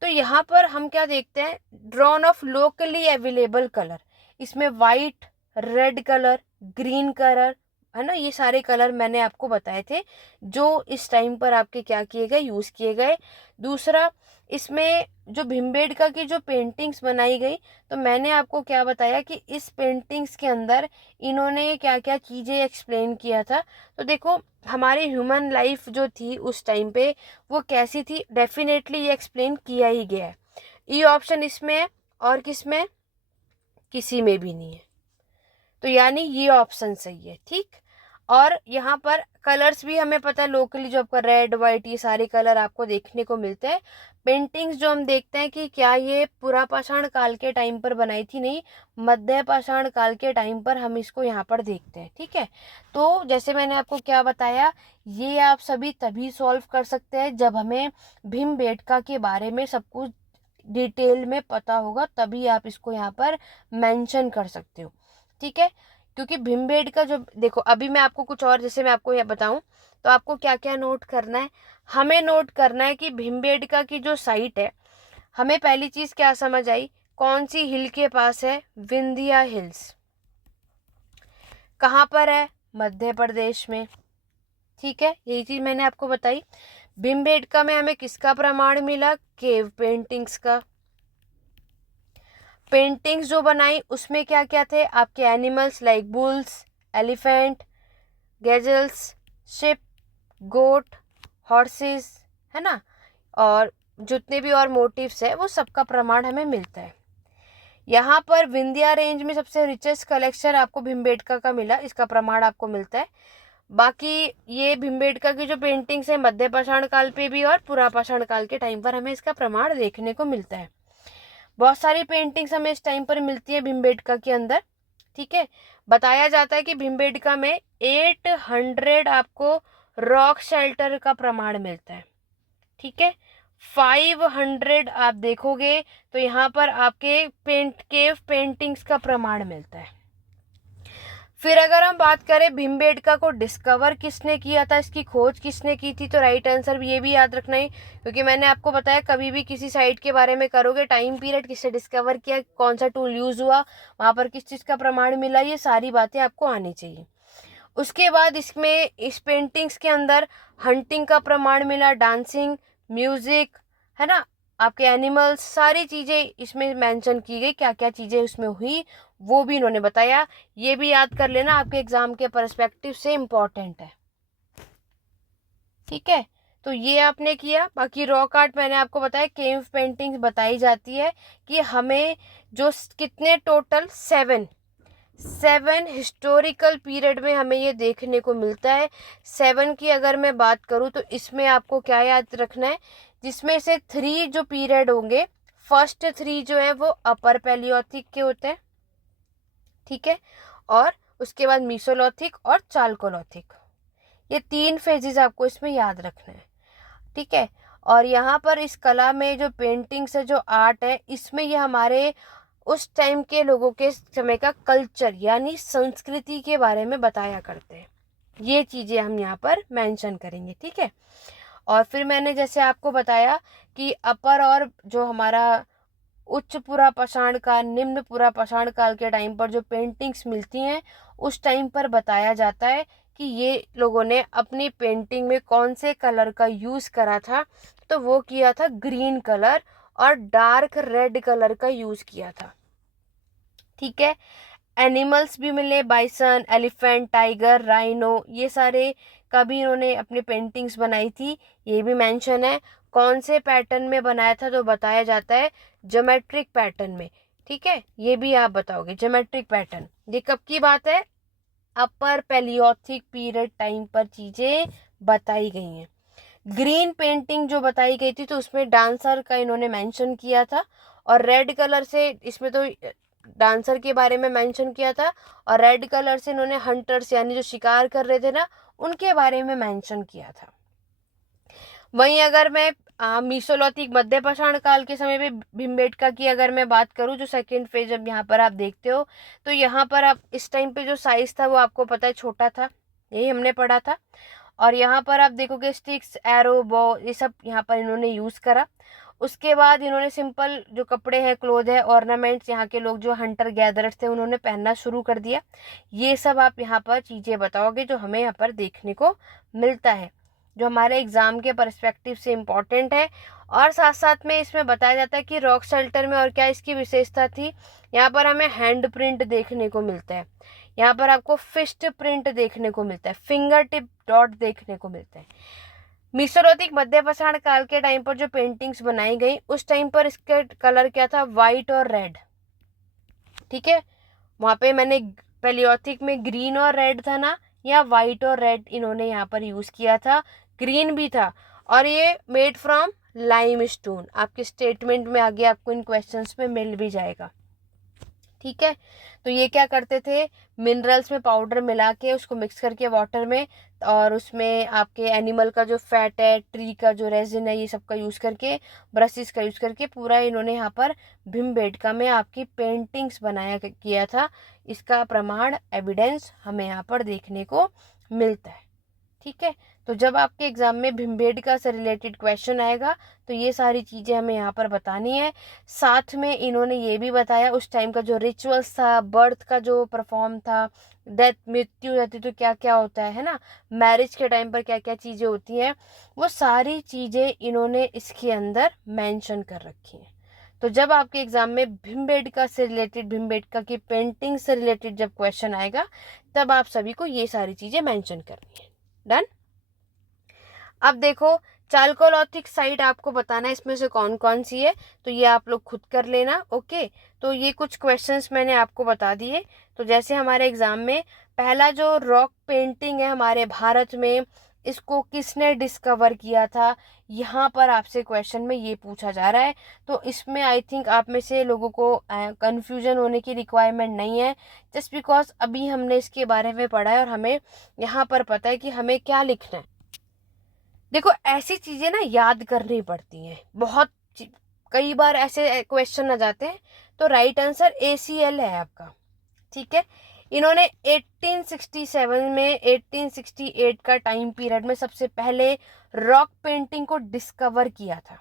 तो यहाँ पर हम क्या देखते हैं, drawn of locally available colour, इसमें white, red colour, green colour, है ना, ये सारे कलर मैंने आपको बताए थे जो इस टाइम पर आपके क्या किए गए, यूज किए गए। दूसरा, इसमें जो भीमबेडका की जो पेंटिंग्स बनाई गई, तो मैंने आपको क्या बताया कि इस पेंटिंग्स के अंदर इन्होंने क्या क्या चीज़ें एक्सप्लेन किया था। तो देखो, हमारी ह्यूमन लाइफ जो थी उस टाइम पे वो कैसी थी, डेफिनेटली ये एक्सप्लेन किया ही गया है। ई ऑप्शन इसमें है और किसमें, किसी में भी नहीं है, तो यानी ये ऑप्शन सही है। ठीक, और यहाँ पर कलर्स भी हमें पता है, लोकली जो आपका रेड वाइट ये सारे कलर आपको देखने को मिलते हैं। पेंटिंग्स जो हम देखते हैं कि क्या ये पुरा पाषाण काल के टाइम पर बनाई थी, नहीं, मध्य पाषाण काल के टाइम पर हम इसको यहाँ पर देखते हैं। ठीक है, तो जैसे मैंने आपको क्या बताया, ये आप सभी तभी सॉल्व कर सकते हैं जब हमें भीमबेडका के बारे में सब कुछ डिटेल में पता होगा, तभी आप इसको यहाँ पर मेंशन कर सकते हो। ठीक है, क्योंकि भीमबेडका जो, देखो अभी मैं आपको कुछ और, जैसे मैं आपको यह बताऊं, तो आपको क्या क्या नोट करना है, हमें नोट करना है कि भीमबेडका की जो साइट है, हमें पहली चीज क्या समझ आई, कौन सी हिल के पास है, विंध्या हिल्स, कहाँ पर है, मध्य प्रदेश में। ठीक है, यही चीज मैंने आपको बताई। भीमबेडका में हमें किसका प्रमाण मिला, केव पेंटिंग्स का। पेंटिंग्स जो बनाई उसमें क्या क्या थे, आपके animals like bulls, elephant, gazelles, sheep, goat, horses, है ना, और जितने भी और मोटिव्स है वो सबका प्रमाण हमें मिलता है। यहाँ पर विंध्या रेंज में सबसे रिचेस्ट कलेक्शन आपको भीमबेडका का मिला, इसका प्रमाण आपको मिलता है। बाकी ये भीमबेडका की जो पेंटिंग्स है मध्य पाषाण काल पे भी और पुरा पाषाण काल के टाइम पर हमें इसका प्रमाण देखने को मिलता है। बहुत सारी पेंटिंग्स हमें इस टाइम पर मिलती है भीमबेडका के अंदर। ठीक है, बताया जाता है कि भीमबेडका में 800 आपको रॉक शेल्टर का प्रमाण मिलता है। ठीक है, 500 आप देखोगे तो यहाँ पर आपके केव पेंटिंग्स का प्रमाण मिलता है। फिर अगर हम बात करें भीमबेडका को डिस्कवर किसने किया था, इसकी खोज किसने की थी, तो राइट आंसर ये भी याद रखना है, क्योंकि मैंने आपको बताया कभी भी किसी साइट के बारे में करोगे, टाइम पीरियड किसने डिस्कवर किया, कौन सा टूल यूज हुआ, वहां पर किस चीज का प्रमाण मिला, ये सारी बातें आपको आनी चाहिए। उसके बाद इसमें इस पेंटिंग्स के अंदर हंटिंग का प्रमाण मिला, डांसिंग, म्यूजिक, है ना, आपके एनिमल्स, सारी चीज़ें इसमें मेंशन की गई, क्या क्या चीज़ें उसमें हुई वो भी इन्होंने बताया। ये भी याद कर लेना, आपके एग्जाम के पर्सपेक्टिव से इम्पोर्टेंट है। ठीक है, तो ये आपने किया। बाकी रॉक आर्ट मैंने आपको बताया, केव पेंटिंग बताई जाती है कि हमें जो कितने टोटल 7 हिस्टोरिकल पीरियड में हमें ये देखने को मिलता है। 7 की अगर मैं बात करूँ तो इसमें आपको क्या याद रखना है, जिसमें से 3 जो पीरियड होंगे, फर्स्ट 3 जो है वो अपर पैलियोथिक के होते हैं, ठीक है, और उसके बाद मीसोलोथिक और चालकोलोथिक, ये 3 फेजेस आपको इसमें याद रखना है। ठीक है, और यहाँ पर इस कला में जो पेंटिंग्स है, जो आर्ट है, इसमें ये हमारे उस टाइम के लोगों के समय का कल्चर यानी संस्कृति के बारे में बताया करते हैं। ये चीज़ें हम यहाँ पर मेंशन करेंगे। ठीक है, और फिर मैंने जैसे आपको बताया कि अपर और जो हमारा उच्च पुरा पाषाण काल, निम्न पुरा पाषाण काल के टाइम पर जो पेंटिंग्स मिलती हैं, उस टाइम पर बताया जाता है कि ये लोगों ने अपनी पेंटिंग में कौन से कलर का यूज़ करा था। तो वो किया था ग्रीन कलर और डार्क रेड कलर का यूज़ किया था। ठीक है, एनिमल्स भी मिले, बाइसन, एलिफेंट, टाइगर, राइनो, ये सारे का भी इन्होंने अपनी पेंटिंग्स बनाई थी, ये भी मेंशन है। कौन से पैटर्न में बनाया था, तो बताया जाता है ज्योमेट्रिक पैटर्न में। ठीक है, ये भी आप बताओगे ज्योमेट्रिक पैटर्न। ये कब की बात है, अपर पैलियोथिक पीरियड टाइम पर चीजें बताई गई हैं। ग्रीन पेंटिंग जो बताई गई थी, तो उसमें डांसर का इन्होंने मेंशन किया था, और रेड कलर से इसमें तो डांसर के बारे में मेंशन किया था, और रेड कलर से इन्होंने हंटर्स यानी जो शिकार कर रहे थे ना, उनके बारे में मेंशन किया था। वहीं अगर मैं मीसोलोथिक मध्य पाषाण काल के समय में भीमबेटका की अगर मैं बात करूं, जो सेकंड फेज अब यहाँ पर आप देखते हो, तो यहाँ पर आप इस टाइम पे जो साइज था वो आपको पता है छोटा था, यही हमने पढ़ा था। और यहाँ पर आप देखोगे स्टिक्स, एरो, बो, ये सब यहाँ पर इन्होंने यूज करा। उसके बाद इन्होंने सिंपल जो कपड़े हैं, क्लोथ है, ऑर्नामेंट्स, यहाँ के लोग जो हंटर गैदरर्स थे उन्होंने पहनना शुरू कर दिया। ये सब आप यहाँ पर चीजें बताओगे जो हमें यहाँ पर देखने को मिलता है, जो हमारे एग्जाम के पर्सपेक्टिव से इम्पोर्टेंट है। और साथ साथ में इसमें बताया जाता है कि रॉक शेल्टर में और क्या इसकी विशेषता थी, यहाँ पर हमें हैंड प्रिंट देखने को मिलता है, यहाँ पर आपको फिस्ट प्रिंट देखने को मिलता है, फिंगर टिप डॉट देखने को मिलता है। मीसोलोथिक मध्य पाषाण काल के टाइम पर जो पेंटिंग्स बनाई गई, उस टाइम पर इसका कलर क्या था, व्हाइट और रेड। ठीक है, वहां पे मैंने पैलियोथिक में ग्रीन और रेड था ना, या व्हाइट और रेड इन्होंने यहाँ पर यूज किया था, ग्रीन भी था, और ये मेड फ्रॉम लाइम स्टोन। आपके स्टेटमेंट में आगे आपको इन क्वेश्चंस में मिल भी जाएगा। ठीक है, तो ये क्या करते थे, मिनरल्स में पाउडर मिला के उसको मिक्स करके वाटर में, और उसमें आपके एनिमल का जो फैट है, ट्री का जो रेजिन है, ये सब का यूज़ करके, ब्रशेस का यूज़ करके पूरा इन्होंने यहाँ पर भीमबेटका में आपकी पेंटिंग्स बनाया किया था। इसका प्रमाण, एविडेंस हमें यहाँ पर देखने को मिलता है। ठीक है, तो जब आपके एग्जाम में भीमबेटका से रिलेटेड क्वेश्चन आएगा, तो ये सारी चीज़ें हमें यहाँ पर बतानी है। साथ में इन्होंने ये भी बताया उस टाइम का जो रिचुअल्स था, बर्थ का जो परफॉर्म था, डेथ, मृत्यु रहती तो क्या क्या होता है ना, मैरिज के टाइम पर क्या क्या चीज़ें होती हैं, वो सारी चीज़ें इन्होंने इसके अंदर मेंशन कर रखी हैं। तो जब आपके एग्जाम में भीमबेटका से रिलेटेड, भीमबेटका की पेंटिंग से रिलेटेड जब क्वेश्चन आएगा, तब आप सभी को ये सारी चीज़ें मेंशन करनी है। डन। अब देखो, चालकोलॉथिक साइट आपको बताना है इसमें से कौन कौन सी है, तो ये आप लोग खुद कर लेना। ओके, तो ये कुछ क्वेश्चंस मैंने आपको बता दिए। तो जैसे हमारे एग्जाम में पहला जो रॉक पेंटिंग है हमारे भारत में, इसको किसने डिस्कवर किया था, यहाँ पर आपसे क्वेश्चन में ये पूछा जा रहा है। तो इसमें आई थिंक आप में से लोगों को कंफ्यूजन होने की रिक्वायरमेंट नहीं है, जस्ट बिकॉज अभी हमने इसके बारे में पढ़ा है और हमें यहाँ पर पता है कि हमें क्या लिखना है। देखो, ऐसी चीजें ना याद करनी पड़ती हैं बहुत, कई बार ऐसे क्वेश्चन आ जाते हैं। तो राइट आंसर ACL है आपका। ठीक है, इन्होंने 1867 में 1868 का टाइम पीरियड में सबसे पहले रॉक पेंटिंग को डिस्कवर किया था।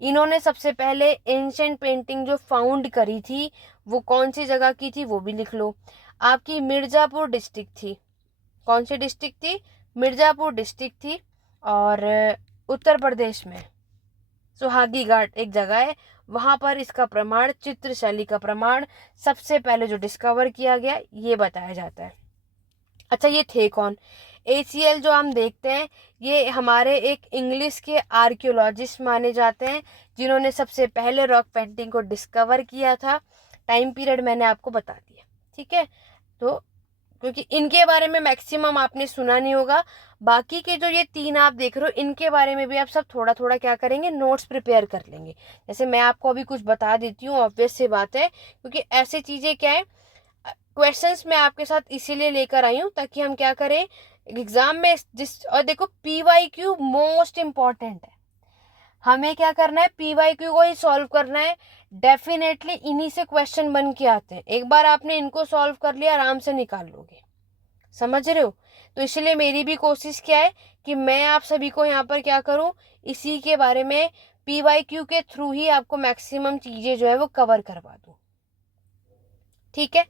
इन्होंने सबसे पहले एंशिएंट पेंटिंग जो फाउंड करी थी, वो कौन सी जगह की थी वो भी लिख लो। आपकी मिर्जापुर डिस्ट्रिक्ट थी। कौन सी डिस्ट्रिक्ट थी, मिर्जापुर डिस्ट्रिक्ट थी, और उत्तर प्रदेश में, सुहागी घाट एक जगह है, वहां पर इसका प्रमाण, चित्रशैली का प्रमाण सबसे पहले जो डिस्कवर किया गया ये बताया जाता है। अच्छा, ये थे कौन? ACL जो हम देखते हैं ये हमारे एक इंग्लिश के आर्कियोलॉजिस्ट माने जाते हैं, जिन्होंने सबसे पहले रॉक पेंटिंग को डिस्कवर किया था। टाइम पीरियड मैंने आपको बता दिया, ठीक है। तो क्योंकि इनके बारे में मैक्सिमम आपने सुना नहीं होगा, बाकी के जो ये 3 आप देख रहे हो इनके बारे में भी आप सब थोड़ा थोड़ा क्या करेंगे, नोट्स प्रिपेयर कर लेंगे। जैसे मैं आपको अभी कुछ बता देती हूँ, ऑब्वियस सी बात है, क्योंकि ऐसी चीज़ें क्या है, क्वेश्चंस मैं आपके साथ इसीलिए लेकर आई हूँ ताकि हम क्या करें एग्जाम में और देखो PYQ मोस्ट इम्पॉर्टेंट है, हमें क्या करना है, PYQ को ही सॉल्व करना है। डेफिनेटली इन्हीं से क्वेश्चन बन के आते हैं, एक बार आपने इनको सॉल्व कर लिया आराम से निकाल लोगे, समझ रहे हो। तो इसलिए मेरी भी कोशिश क्या है कि मैं आप सभी को यहाँ पर क्या करूँ, इसी के बारे में PYQ के थ्रू ही आपको मैक्सिमम चीजें जो है वो कवर करवा दूँ, ठीक है।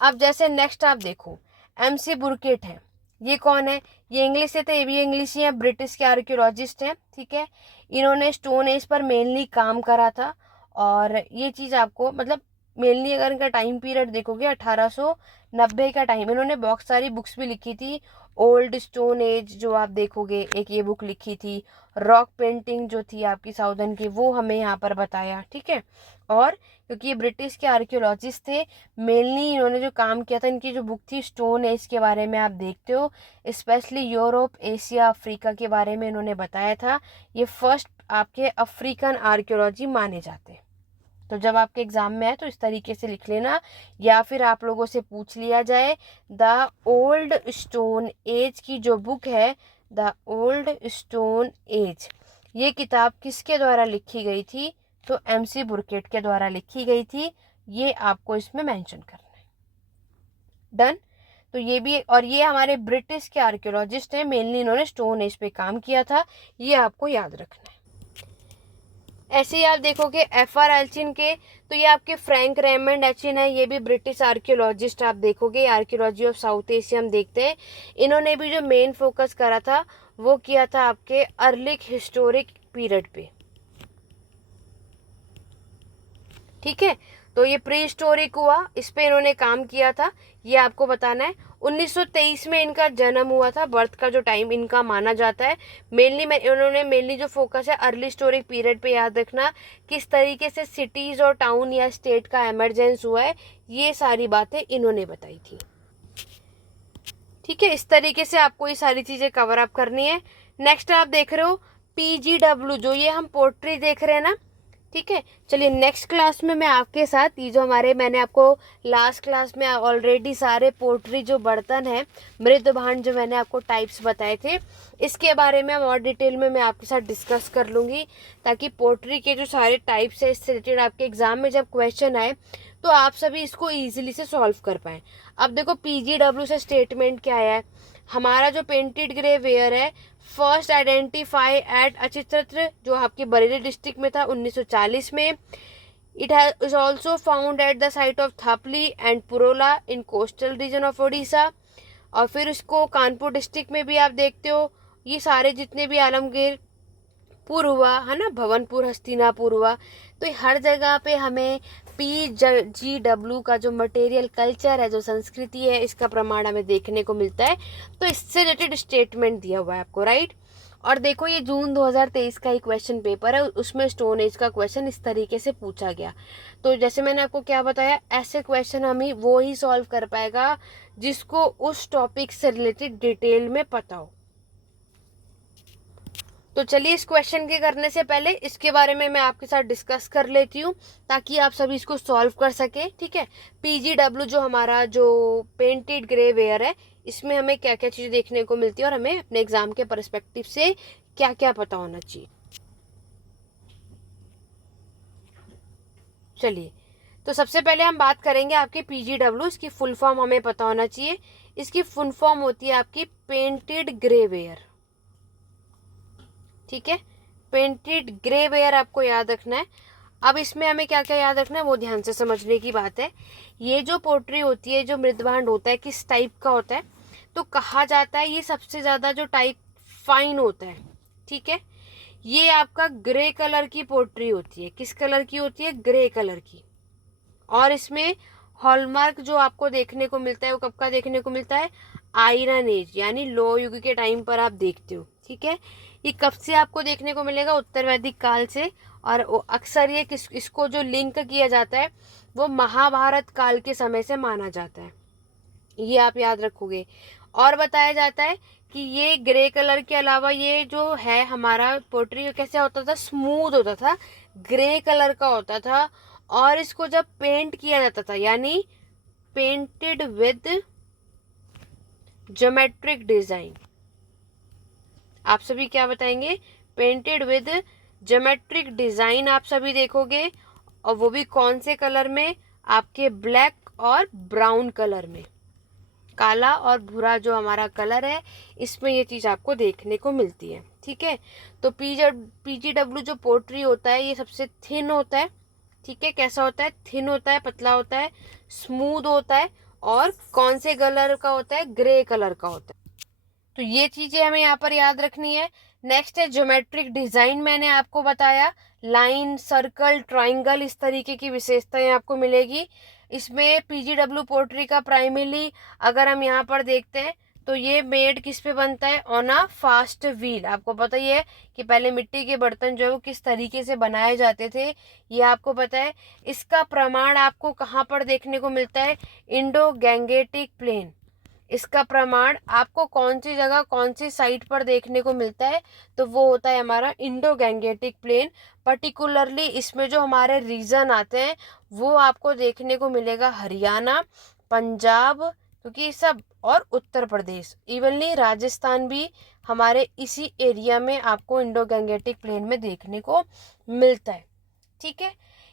अब जैसे नेक्स्ट आप देखो, MC बुर्केट है, ये कौन है? ये इंग्लिश से थे, ये भी इंग्लिश ही है, ब्रिटिश के आर्कियोलॉजिस्ट हैं, ठीक है। इन्होंने स्टोन एज पर मेनली काम करा था, और ये चीज़ आपको मतलब मेनली अगर इनका टाइम पीरियड देखोगे 1890 का टाइम, इन्होंने बहुत सारी बुक्स भी लिखी थी। ओल्ड स्टोन एज जो आप देखोगे, एक ये बुक लिखी थी। रॉक पेंटिंग जो थी आपकी साउदर्न की, वो हमें यहाँ पर बताया, ठीक है। और क्योंकि ये ब्रिटिश के आर्कियोलॉजिस्ट थे, मेनली इन्होंने जो काम किया था, इनकी जो बुक थी स्टोन एज के बारे में आप देखते हो, स्पेशली यूरोप, एशिया, अफ्रीका के बारे में इन्होंने बताया था। ये फर्स्ट आपके अफ्रीकन आर्कियोलॉजी माने जाते हैं। तो जब आपके एग्जाम में आए तो इस तरीके से लिख लेना, या फिर आप लोगों से पूछ लिया जाए द ओल्ड स्टोन एज की जो बुक है, द ओल्ड स्टोन एज, ये किताब किसके द्वारा लिखी गई थी? तो MC बुर्केट के द्वारा लिखी गई थी। ये आपको इसमें मेंशन करना है। डन। तो ये भी, और ये हमारे ब्रिटिश के आर्कियोलॉजिस्ट हैं, मेनली इन्होंने स्टोन एज पे काम किया था, ये आपको याद रखना है। ऐसे ही आप देखोगे FR एल्चिन के, तो ये आपके फ्रैंक रेमंड एल्चिन है, ये भी ब्रिटिश आर्कियोलॉजिस्ट आप देखोगे, आर्कियोलॉजी ऑफ साउथ एशिया हम देखते हैं। इन्होंने भी जो मेन फोकस करा था वो किया था आपके अर्लिक हिस्टोरिक पीरियड पे, ठीक है। तो ये प्री हिस्टोरिक हुआ, इस पे इन्होंने काम किया था, ये आपको बताना है। 1923 में इनका जन्म हुआ था, बर्थ का जो टाइम इनका माना जाता है। इन्होंने मेनली जो फोकस है अर्ली हिस्टोरिक पीरियड पे, याद रखना किस तरीके से सिटीज और टाउन या स्टेट का एमरजेंस हुआ है, ये सारी बातें इन्होंने बताई थी, ठीक है। इस तरीके से आपको ये सारी चीजें कवर अप करनी है। नेक्स्ट आप देख रहे हो PGW, जो ये हम पोट्री देख रहे हैं ना, ठीक है। चलिए नेक्स्ट क्लास में मैं आपके साथ ये जो मैंने आपको लास्ट क्लास में ऑलरेडी सारे पोट्री जो बर्तन है, मृद भांड जो मैंने आपको टाइप्स बताए थे, इसके बारे में और डिटेल में मैं आपके साथ डिस्कस कर लूँगी, ताकि पोट्री के जो सारे टाइप्स है इससे रिलेटेड आपके एग्जाम में जब क्वेश्चन आए तो आप सभी इसको ईजिली से सॉल्व कर पाएँ। अब देखो PGW से स्टेटमेंट क्या है, हमारा जो पेंटेड ग्रे वेयर है फर्स्ट आइडेंटिफाई एट अचित्र, जो आपके बरेली डिस्ट्रिक्ट में था 1940 में। It is also found at the site of Thapli and Purola in coastal region of Odisha. और फिर इसको कानपुर डिस्ट्रिक्ट में भी आप देखते हो। ये सारे जितने भी आलमगीर पुर हुआ है ना, भवनपुर, हस्तिनापुर हुआ, तो हर जगह पे हमें PGW का जो मटेरियल कल्चर है, जो संस्कृति है, इसका प्रमाण हमें देखने को मिलता है। तो इससे रिलेटेड स्टेटमेंट दिया हुआ है आपको, राइट। और देखो ये जून 2023 का ही क्वेश्चन पेपर है, उसमें स्टोन एज का क्वेश्चन इस तरीके से पूछा गया। तो जैसे मैंने आपको क्या बताया, ऐसे क्वेश्चन हमें वो ही सॉल्व कर पाएगा जिसको उस टॉपिक से रिलेटेड डिटेल में पता हो। तो चलिए इस क्वेश्चन के करने से पहले इसके बारे में मैं आपके साथ डिस्कस कर लेती हूँ, ताकि आप सभी इसको सॉल्व कर सके, ठीक है। PGW जो हमारा जो पेंटेड ग्रे वेयर है, इसमें हमें क्या क्या चीज़ें देखने को मिलती है और हमें अपने एग्जाम के पर्सपेक्टिव से क्या क्या पता होना चाहिए। चलिए, तो सबसे पहले हम बात करेंगे आपके PGW, इसकी फुल फॉर्म हमें पता होना चाहिए। इसकी फुल फॉर्म होती है आपकी पेंटेड ग्रे वेयर, ठीक है। पेंटेड ग्रे वेयर आपको याद रखना है। अब इसमें हमें क्या क्या याद रखना है वो ध्यान से समझने की बात है। ये जो पोट्री होती है, जो मृदभांड होता है, किस टाइप का होता है, तो कहा जाता है ये सबसे ज़्यादा जो टाइप फाइन होता है, ठीक है। ये आपका ग्रे कलर की पोट्री होती है। किस कलर की होती है? ग्रे कलर की। और इसमें हॉलमार्क जो आपको देखने को मिलता है वो कब का देखने को मिलता है? आयरन एज यानी लो युग के टाइम पर आप देखते हो। ठीक है, ये कब से आपको देखने को मिलेगा? उत्तर वैदिक काल से। और अक्सर ये इसको जो लिंक किया जाता है वो महाभारत काल के समय से माना जाता है, ये आप याद रखोगे। और बताया जाता है कि ये ग्रे कलर के अलावा ये जो है हमारा पोट्री कैसे होता था? स्मूथ होता था, ग्रे कलर का होता था। और इसको जब पेंट किया जाता था यानी पेंटेड विद ज्योमेट्रिक डिजाइन, आप सभी क्या बताएंगे? पेंटेड विद ज्योमेट्रिक डिजाइन आप सभी देखोगे। और वो भी कौन से कलर में? आपके ब्लैक और ब्राउन कलर में। काला और भूरा जो हमारा कलर है इसमें ये चीज आपको देखने को मिलती है। ठीक है, तो पीजीडब्ल्यू जो पोट्री होता है ये सबसे थिन होता है। ठीक है, कैसा होता है? थिन होता है, पतला होता है, स्मूथ होता है। और कौन से कलर का होता है? ग्रे कलर का होता है। तो ये चीजें हमें यहाँ पर याद रखनी है। नेक्स्ट है ज्योमेट्रिक डिजाइन। मैंने आपको बताया लाइन, सर्कल, ट्राइंगल, इस तरीके की विशेषताएं आपको मिलेगी इसमें। पीजीडब्ल्यू पोट्री का प्राइमरीली अगर हम यहाँ पर देखते हैं तो ये मेड किस पे बनता है? On a fast wheel. आपको पता ही है कि पहले मिट्टी के बर्तन जो है वो किस तरीके से बनाए जाते थे, ये आपको पता है। इसका प्रमाण आपको कहाँ पर देखने को मिलता है? Indo Gangetic plain. इसका प्रमाण आपको कौन सी जगह, कौन सी साइट पर देखने को मिलता है? तो वो होता है हमारा इंडो गैंगेटिक प्लेन। पर्टिकुलरली इसमें जो हमारे रीजन आते हैं वो आपको देखने को मिलेगा हरियाणा, पंजाब, क्योंकि सब, और उत्तर प्रदेश, इवनली राजस्थान भी हमारे इसी एरिया में आपको इंडो गैंगेटिक प्लेन में देखने को मिलता है। ठीक है,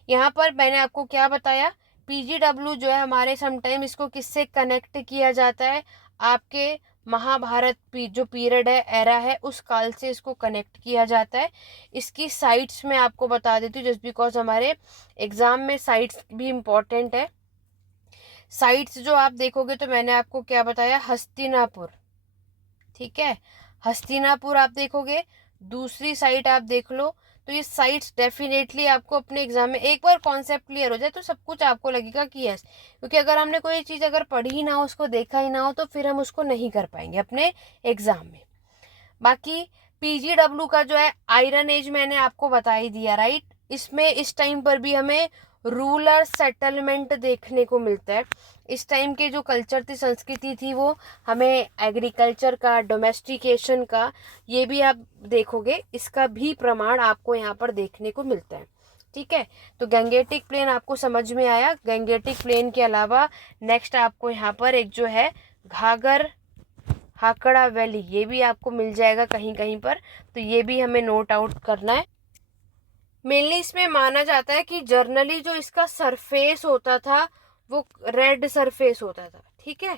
यहाँ पर मैंने आपको क्या बताया? पीजीडब्ल्यू जो है हमारे समटाइम इसको किससे कनेक्ट किया जाता है? आपके महाभारत जो पीरियड है, एरा है, उस काल से इसको कनेक्ट किया जाता है। इसकी साइट्स में आपको बता देती हूँ जस्ट बिकॉज हमारे एग्जाम में साइट्स भी इम्पोर्टेंट है। साइट्स जो आप देखोगे तो मैंने आपको क्या बताया? हस्तिनापुर। ठीक है, हस्तिनापुर आप देखोगे। दूसरी साइट आप देख लो। तो ये साइट्स डेफिनेटली आपको अपने एग्जाम में एक बार कॉन्सेप्ट क्लियर हो जाए तो सब कुछ आपको लगेगा कि यस, क्योंकि अगर हमने कोई चीज़ अगर पढ़ी ही ना हो, उसको देखा ही ना हो, तो फिर हम उसको नहीं कर पाएंगे अपने एग्जाम में। बाकी पीजीडब्ल्यू का जो है आयरन एज मैंने आपको बता ही दिया, राइट। इसमें इस टाइम पर भी हमें रूरल सेटलमेंट देखने को मिलता है। इस टाइम के जो कल्चर थी, संस्कृति थी, वो हमें एग्रीकल्चर का, डोमेस्टिकेशन का, ये भी आप देखोगे, इसका भी प्रमाण आपको यहाँ पर देखने को मिलता है। ठीक है, तो गैंगेटिक प्लेन आपको समझ में आया। गैंगेटिक प्लेन के अलावा नेक्स्ट आपको यहाँ पर एक जो है घाघर हाकड़ा वैली, ये भी आपको मिल जाएगा कहीं कहीं पर, तो ये भी हमें नोट आउट करना है। मेनली इसमें माना जाता है कि जर्नली जो इसका सरफेस होता था वो रेड सरफेस होता था। ठीक है,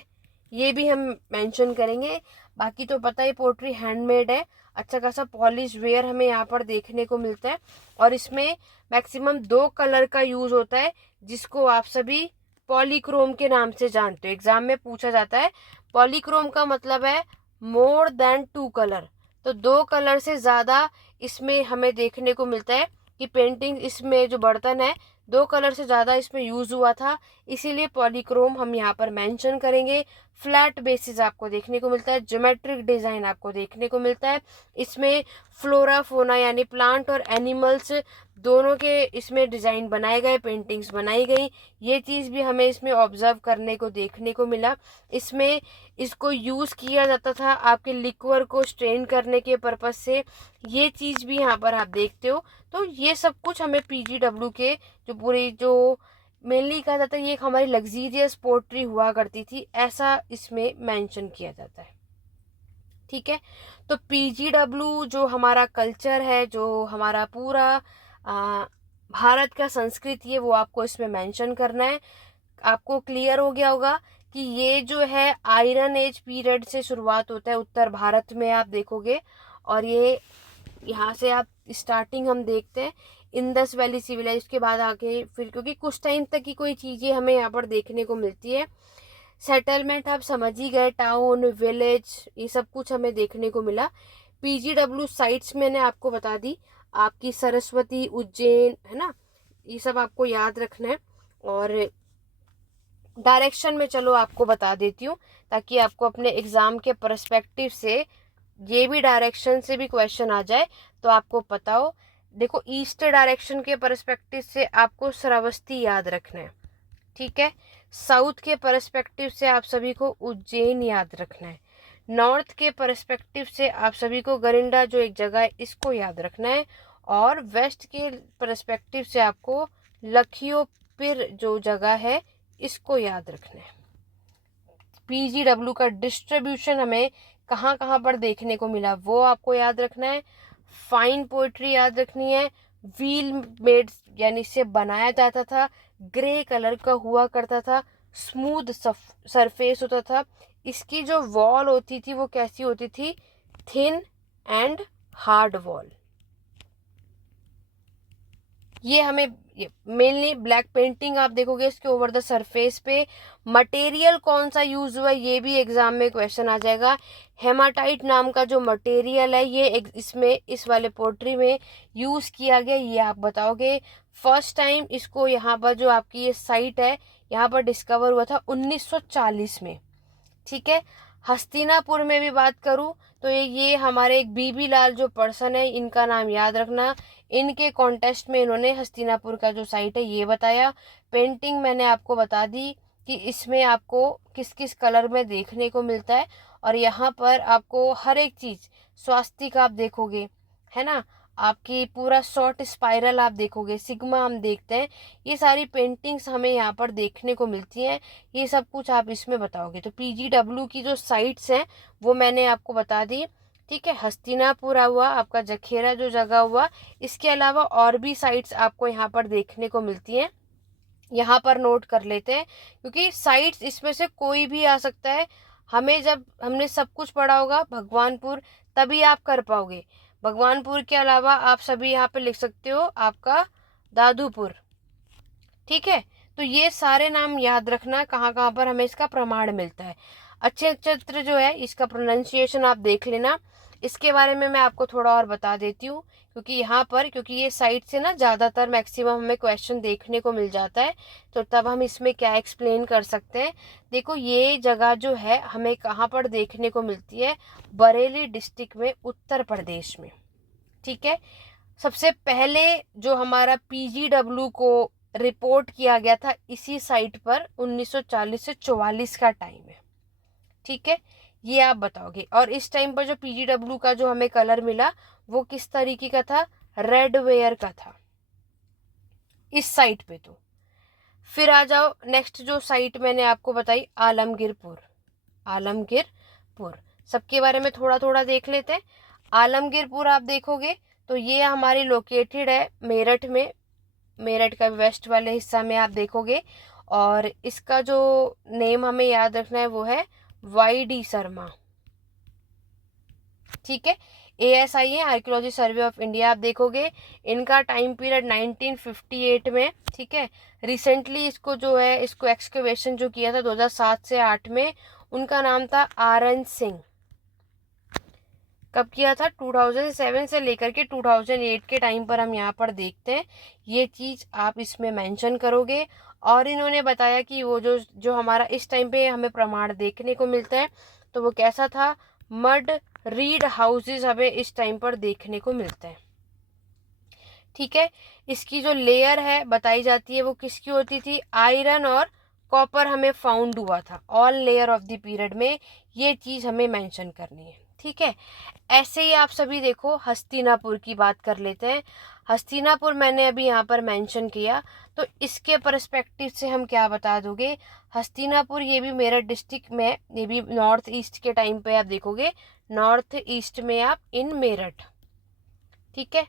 ये भी हम मेंशन करेंगे। बाकी तो पता ही पोट्री हैंडमेड है, अच्छा खासा पॉलिश वेयर हमें यहाँ पर देखने को मिलता है। और इसमें मैक्सिमम 2 कलर का यूज होता है जिसको आप सभी पॉलीक्रोम के नाम से जानते हो। एग्जाम में पूछा जाता है, पॉलीक्रोम का मतलब है मोर देन 2 कलर। तो 2 कलर से ज्यादा इसमें हमें देखने को मिलता है कि पेंटिंग, इसमें जो बर्तन है 2 कलर से ज़्यादा इसमें यूज़ हुआ था, इसीलिए पॉलीक्रोम हम यहाँ पर मेंशन करेंगे। फ्लैट बेसिस आपको देखने को मिलता है, ज्योमेट्रिक डिज़ाइन आपको देखने को मिलता है। इसमें फ्लोरा फोना यानी प्लांट और एनिमल्स दोनों के इसमें डिज़ाइन बनाए गए, पेंटिंग्स बनाई गई, ये चीज़ भी हमें इसमें ऑब्जर्व करने को देखने को मिला। इसमें इसको यूज़ किया जाता था आपके लिक्वर को स्ट्रेन करने के पर्पज से, ये चीज़ भी यहाँ पर आप देखते हो। तो ये सब कुछ हमें पीजीडब्ल्यू के जो पूरी जो मेनली कहा जाता है ये एक हमारी लग्जीरियस पोट्री हुआ करती थी, ऐसा इसमें मेंशन किया जाता है। ठीक है, तो पीजीडब्ल्यू जो हमारा कल्चर है, जो हमारा पूरा भारत का संस्कृति है, वो आपको इसमें मेंशन करना है। आपको क्लियर हो गया होगा कि ये जो है आयरन एज पीरियड से शुरुआत होता है उत्तर भारत में, आप देखोगे। और ये यहाँ से आप स्टार्टिंग हम देखते हैं इंडस वैली सिविलाइज के बाद आके फिर, क्योंकि कुछ टाइम तक की कोई चीज़ें हमें यहाँ पर देखने को मिलती है। सेटलमेंट आप समझ ही गए, टाउन, विलेज, ये सब कुछ हमें देखने को मिला। पीजीडब्ल्यू साइट्स मैंने आपको बता दी, आपकी सरस्वती, उज्जैन, है ना, ये सब आपको याद रखना है। और डायरेक्शन में चलो आपको बता देती हूँ, ताकि आपको अपने एग्जाम के पर्सपेक्टिव से ये भी डायरेक्शन से भी क्वेश्चन आ जाए तो आपको पता हो। देखो, ईस्ट डायरेक्शन के पर्सपेक्टिव से आपको श्रावस्ती याद रखना है, ठीक है। साउथ के पर्सपेक्टिव से आप सभी को उज्जैन याद रखना है। नॉर्थ के पर्सपेक्टिव से आप सभी को गरिंडा जो एक जगह है इसको याद रखना है। और वेस्ट के पर्सपेक्टिव से आपको लखीमपुर जो जगह है इसको याद रखना है। पीजीडब्ल्यू का डिस्ट्रीब्यूशन हमें कहाँ कहाँ पर देखने को मिला वो आपको याद रखना है। फाइन पोएट्री याद रखनी है। व्हील मेड यानी से बनाया जाता था, ग्रे कलर का हुआ करता था, स्मूथ सरफेस होता था। इसकी जो वॉल होती थी वो कैसी होती थी, थिन एंड हार्ड वॉल। ये हमें मेनली ब्लैक पेंटिंग आप देखोगे इसके ओवर द सरफेस पे। मटेरियल कौन सा यूज हुआ है ये भी एग्जाम में क्वेश्चन आ जाएगा। हेमाटाइट नाम का जो मटेरियल है ये इसमें इस वाले पोट्री में यूज किया गया, ये आप बताओगे। फर्स्ट टाइम इसको यहाँ पर जो आपकी ये साइट है यहाँ पर डिस्कवर हुआ था 1940 में, ठीक है। हस्तिनापुर में भी बात करूं तो ये हमारे एक बीबी लाल जो पर्सन है इनका नाम याद रखना। इनके कॉन्टेस्ट में इन्होंने हस्तिनापुर का जो साइट है ये बताया। पेंटिंग मैंने आपको बता दी कि इसमें आपको किस किस कलर में देखने को मिलता है। और यहाँ पर आपको हर एक चीज, स्वास्तिक आप देखोगे, है ना, आपकी पूरा शॉर्ट स्पाइरल आप देखोगे, सिग्मा हम देखते हैं, ये सारी पेंटिंग्स हमें यहाँ पर देखने को मिलती हैं। ये सब कुछ आप इसमें बताओगे। तो पीजीडब्ल्यू की जो साइट्स हैं वो मैंने आपको बता दी, ठीक है। हस्तिनापुर हुआ, आपका जखेरा जो जगह हुआ, इसके अलावा और भी साइट्स आपको यहाँ पर देखने को मिलती हैं। यहाँ पर नोट कर लेते हैं क्योंकि साइट्स इसमें से कोई भी आ सकता है। हमें जब हमने सब कुछ पढ़ा होगा भगवानपुर तभी आप कर पाओगे। भगवानपुर के अलावा आप सभी यहाँ पे लिख सकते हो आपका दादूपुर, ठीक है। तो ये सारे नाम याद रखना कहाँ कहाँ पर हमें इसका प्रमाण मिलता है। अच्छे नक्षत्र जो है इसका प्रोनाउंसिएशन आप देख लेना। इसके बारे में मैं आपको थोड़ा और बता देती हूँ क्योंकि यहाँ पर क्योंकि ये साइट से ना ज़्यादातर मैक्सिमम हमें क्वेश्चन देखने को मिल जाता है, तो तब हम इसमें क्या एक्सप्लेन कर सकते हैं। देखो, ये जगह जो है हमें कहाँ पर देखने को मिलती है, बरेली डिस्ट्रिक्ट में, उत्तर प्रदेश में, ठीक है। सबसे पहले जो हमारा पीजीडब्ल्यू को रिपोर्ट किया गया था इसी साइट पर 1940 से 44 का टाइम है, ठीक है। ये आप बताओगे। और इस टाइम पर जो पीजीडब्ल्यू का जो हमें कलर मिला वो किस तरीके का था, रेड वेयर का था इस साइट पे। तो फिर आ जाओ नेक्स्ट जो साइट मैंने आपको बताई, आलमगीरपुर। आलमगीरपुर सबके बारे में थोड़ा थोड़ा देख लेते हैं। आलमगीरपुर आप देखोगे तो ये हमारी लोकेटेड है मेरठ में, मेरठ का वेस्ट वाले हिस्सा में आप देखोगे। और इसका जो नेम हमें याद रखना है वो है वाई.डी. शर्मा, ठीक है। ASI है, आर्कियोलॉजी सर्वे ऑफ इंडिया, आप देखोगे इनका टाइम पीरियड 1958 में, ठीक है। रिसेंटली इसको जो है इसको एक्सकवेशन जो किया था 2007 से 8 में, उनका नाम था RN सिंह। कब किया था, 2007 से लेकर के 2008 के टाइम पर हम यहाँ पर देखते हैं। ये चीज़ आप इसमें मेंशन करोगे। और इन्होंने बताया कि वो जो हमारा इस टाइम पे हमें प्रमाण देखने को मिलता है तो वो कैसा था, मड रीड हाउसेस हमें इस टाइम पर देखने को मिलता है, ठीक है। इसकी जो लेयर है बताई जाती है वो किसकी होती थी, आयरन और कॉपर हमें फाउंड हुआ था all layer of the period में, ये चीज़ हमें मेंशन करनी है, ठीक है। ऐसे ही आप सभी देखो हस्तिनापुर की बात कर लेते हैं। हस्तिनापुर मैंने अभी यहाँ पर मेंशन किया तो इसके पर्सपेक्टिव से हम क्या बता दोगे, हस्तिनापुर ये भी मेरठ डिस्ट्रिक्ट में, ये भी नॉर्थ ईस्ट के टाइम पे आप देखोगे, नॉर्थ ईस्ट में आप इन मेरठ, ठीक है।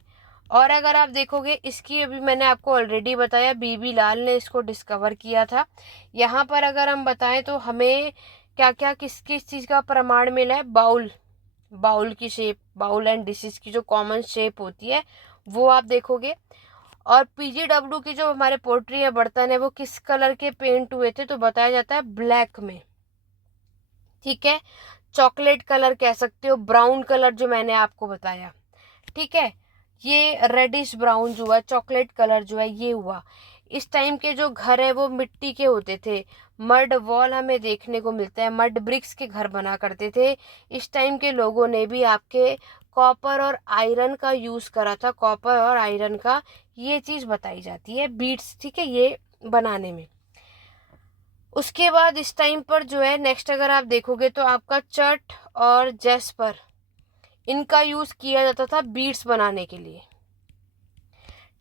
और अगर आप देखोगे इसकी अभी मैंने आपको ऑलरेडी बताया बीबी लाल ने इसको डिस्कवर किया था। यहाँ पर अगर हम बताएं तो हमें क्या क्या किस किस चीज़ का प्रमाण मिला है, बाउल की शेप, बाउल एंड डिशेस की जो कॉमन शेप होती है वो आप देखोगे। और पीजीडब्ल्यू की जो हमारे पोट्री है, बर्तन है, वो किस कलर के पेंट हुए थे तो बताया जाता है ब्लैक में, ठीक है। चॉकलेट कलर कह सकते हो, ब्राउन कलर जो मैंने आपको बताया, ठीक है, ये रेडिश ब्राउन जो है, चॉकलेट कलर जो है ये हुआ। इस टाइम के जो घर है वो मिट्टी के होते थे, मड वॉल हमें देखने को मिलता है, मड ब्रिक्स के घर बना करते थे। इस टाइम के लोगों ने भी आपके कॉपर और आयरन का यूज करा था, कॉपर और आयरन का, ये चीज बताई जाती है बीड्स, ठीक है, ये बनाने में। उसके बाद इस टाइम पर जो है नेक्स्ट अगर आप देखोगे तो आपका चट और जेस्पर, इनका यूज किया जाता था बीड्स बनाने के लिए।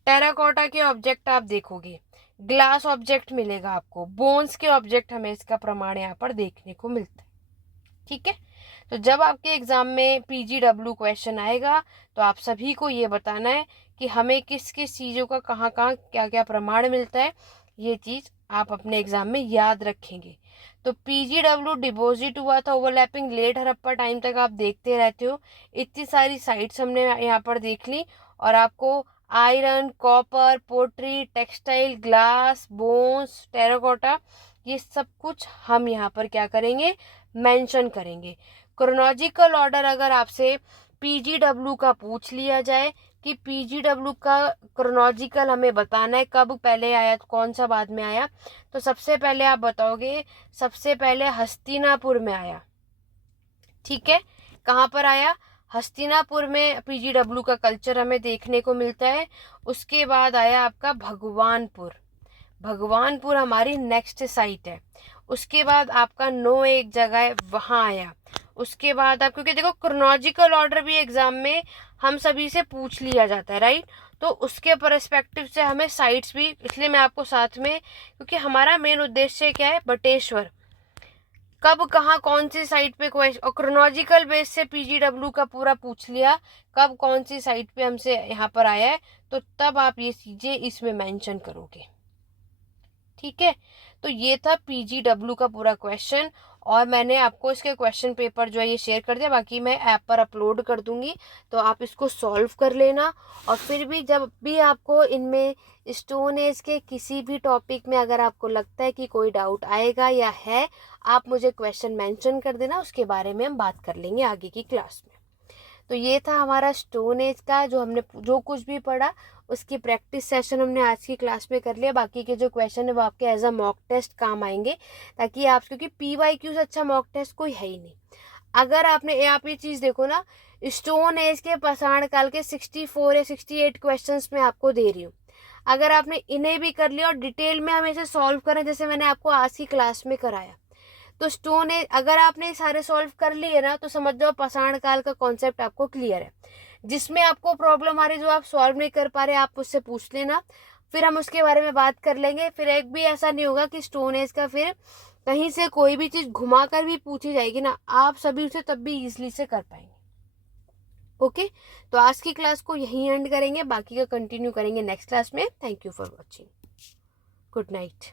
टेराकोटा के ऑब्जेक्ट आप देखोगे, ग्लास ऑब्जेक्ट मिलेगा आपको, बोन्स के ऑब्जेक्ट हमें इसका प्रमाण यहाँ पर देखने को मिलता है, ठीक है। तो जब आपके एग्जाम में PGW क्वेश्चन आएगा तो आप सभी को ये बताना है कि हमें किस किस चीज़ों का कहाँ कहाँ क्या क्या प्रमाण मिलता है, ये चीज़ आप अपने एग्जाम में याद रखेंगे। तो PGW डिपॉजिट हुआ था ओवरलैपिंग लेट हड़प्पा टाइम तक, आप देखते रहते हो। इतनी सारी साइट्स हमने यहाँ पर देख ली और आपको iron, copper, pottery, textile, glass, bones, terracotta, ये सब कुछ हम यहाँ पर क्या करेंगे, मेंशन करेंगे। क्रोनोलॉजिकल ऑर्डर अगर आपसे PGW का पूछ लिया जाए कि PGW का क्रोनोलॉजिकल हमें बताना है, कब पहले आया कौन सा बाद में आया, तो सबसे पहले आप बताओगे सबसे पहले हस्तिनापुर में आया, ठीक है। कहाँ पर आया, हस्तिनापुर में PGW का कल्चर हमें देखने को मिलता है। उसके बाद आया आपका भगवानपुर, भगवानपुर हमारी नेक्स्ट साइट है। उसके बाद आपका नो एक जगह है वहाँ आया। उसके बाद आप, क्योंकि देखो क्रोनोलॉजिकल ऑर्डर भी एग्जाम में हम सभी से पूछ लिया जाता है, राइट, तो उसके परस्पेक्टिव से हमें साइट्स भी, इसलिए मैं आपको साथ में, क्योंकि हमारा मेन उद्देश्य क्या है, बटेश्वर, कब कहाँ कौन सी साइट पे क्वेश्चन, और क्रोनोलॉजिकल बेस से PGW का पूरा पूछ लिया कब कौन सी साइट पे हमसे यहाँ पर आया है, तो तब आप ये चीजें इसमें मेंशन करोगे, ठीक है। तो ये था PGW का पूरा क्वेश्चन और मैंने आपको इसके क्वेश्चन पेपर जो है ये शेयर कर दिया, बाकी मैं ऐप पर अपलोड कर दूंगी, तो आप इसको सॉल्व कर लेना। और फिर भी जब भी आपको इनमें स्टोन एज के किसी भी टॉपिक में अगर आपको लगता है कि कोई डाउट आएगा या है, आप मुझे क्वेश्चन मेंशन कर देना, उसके बारे में हम बात कर लेंगे आगे की क्लास में। तो ये था हमारा स्टोन एज का, जो हमने जो कुछ भी पढ़ा उसकी प्रैक्टिस सेशन हमने आज की क्लास में कर लिया। बाकी के जो क्वेश्चन है वो आपके एज अ मॉक टेस्ट काम आएंगे, ताकि आप, क्योंकि PYQ से अच्छा मॉक टेस्ट कोई है ही नहीं। अगर आपने, आप ये चीज़ देखो ना, स्टोन एज के पाषाण काल के 64 या 68 क्वेश्चंस में आपको दे रही हूँ, अगर आपने इन्हें भी कर लिया और डिटेल में हम इसे सॉल्व करें जैसे मैंने आपको आज की क्लास में कराया, तो स्टोन एज अगर आपने सारे सॉल्व कर लिए ना, तो समझ जाओ पाषाण काल का कॉन्सेप्ट आपको क्लियर है। जिसमें आपको प्रॉब्लम आ रही, जो आप सॉल्व नहीं कर पा रहे, आप मुझसे पूछ लेना, फिर हम उसके बारे में बात कर लेंगे। फिर एक भी ऐसा नहीं होगा कि स्टोन एज का फिर कहीं से कोई भी चीज घुमा कर भी पूछी जाएगी ना, आप सभी उसे तब भी इजिली से कर पाएंगे। ओके, तो आज की क्लास को यहीं एंड करेंगे, बाकी का कंटिन्यू करेंगे नेक्स्ट क्लास में। Thank you for watching, good night.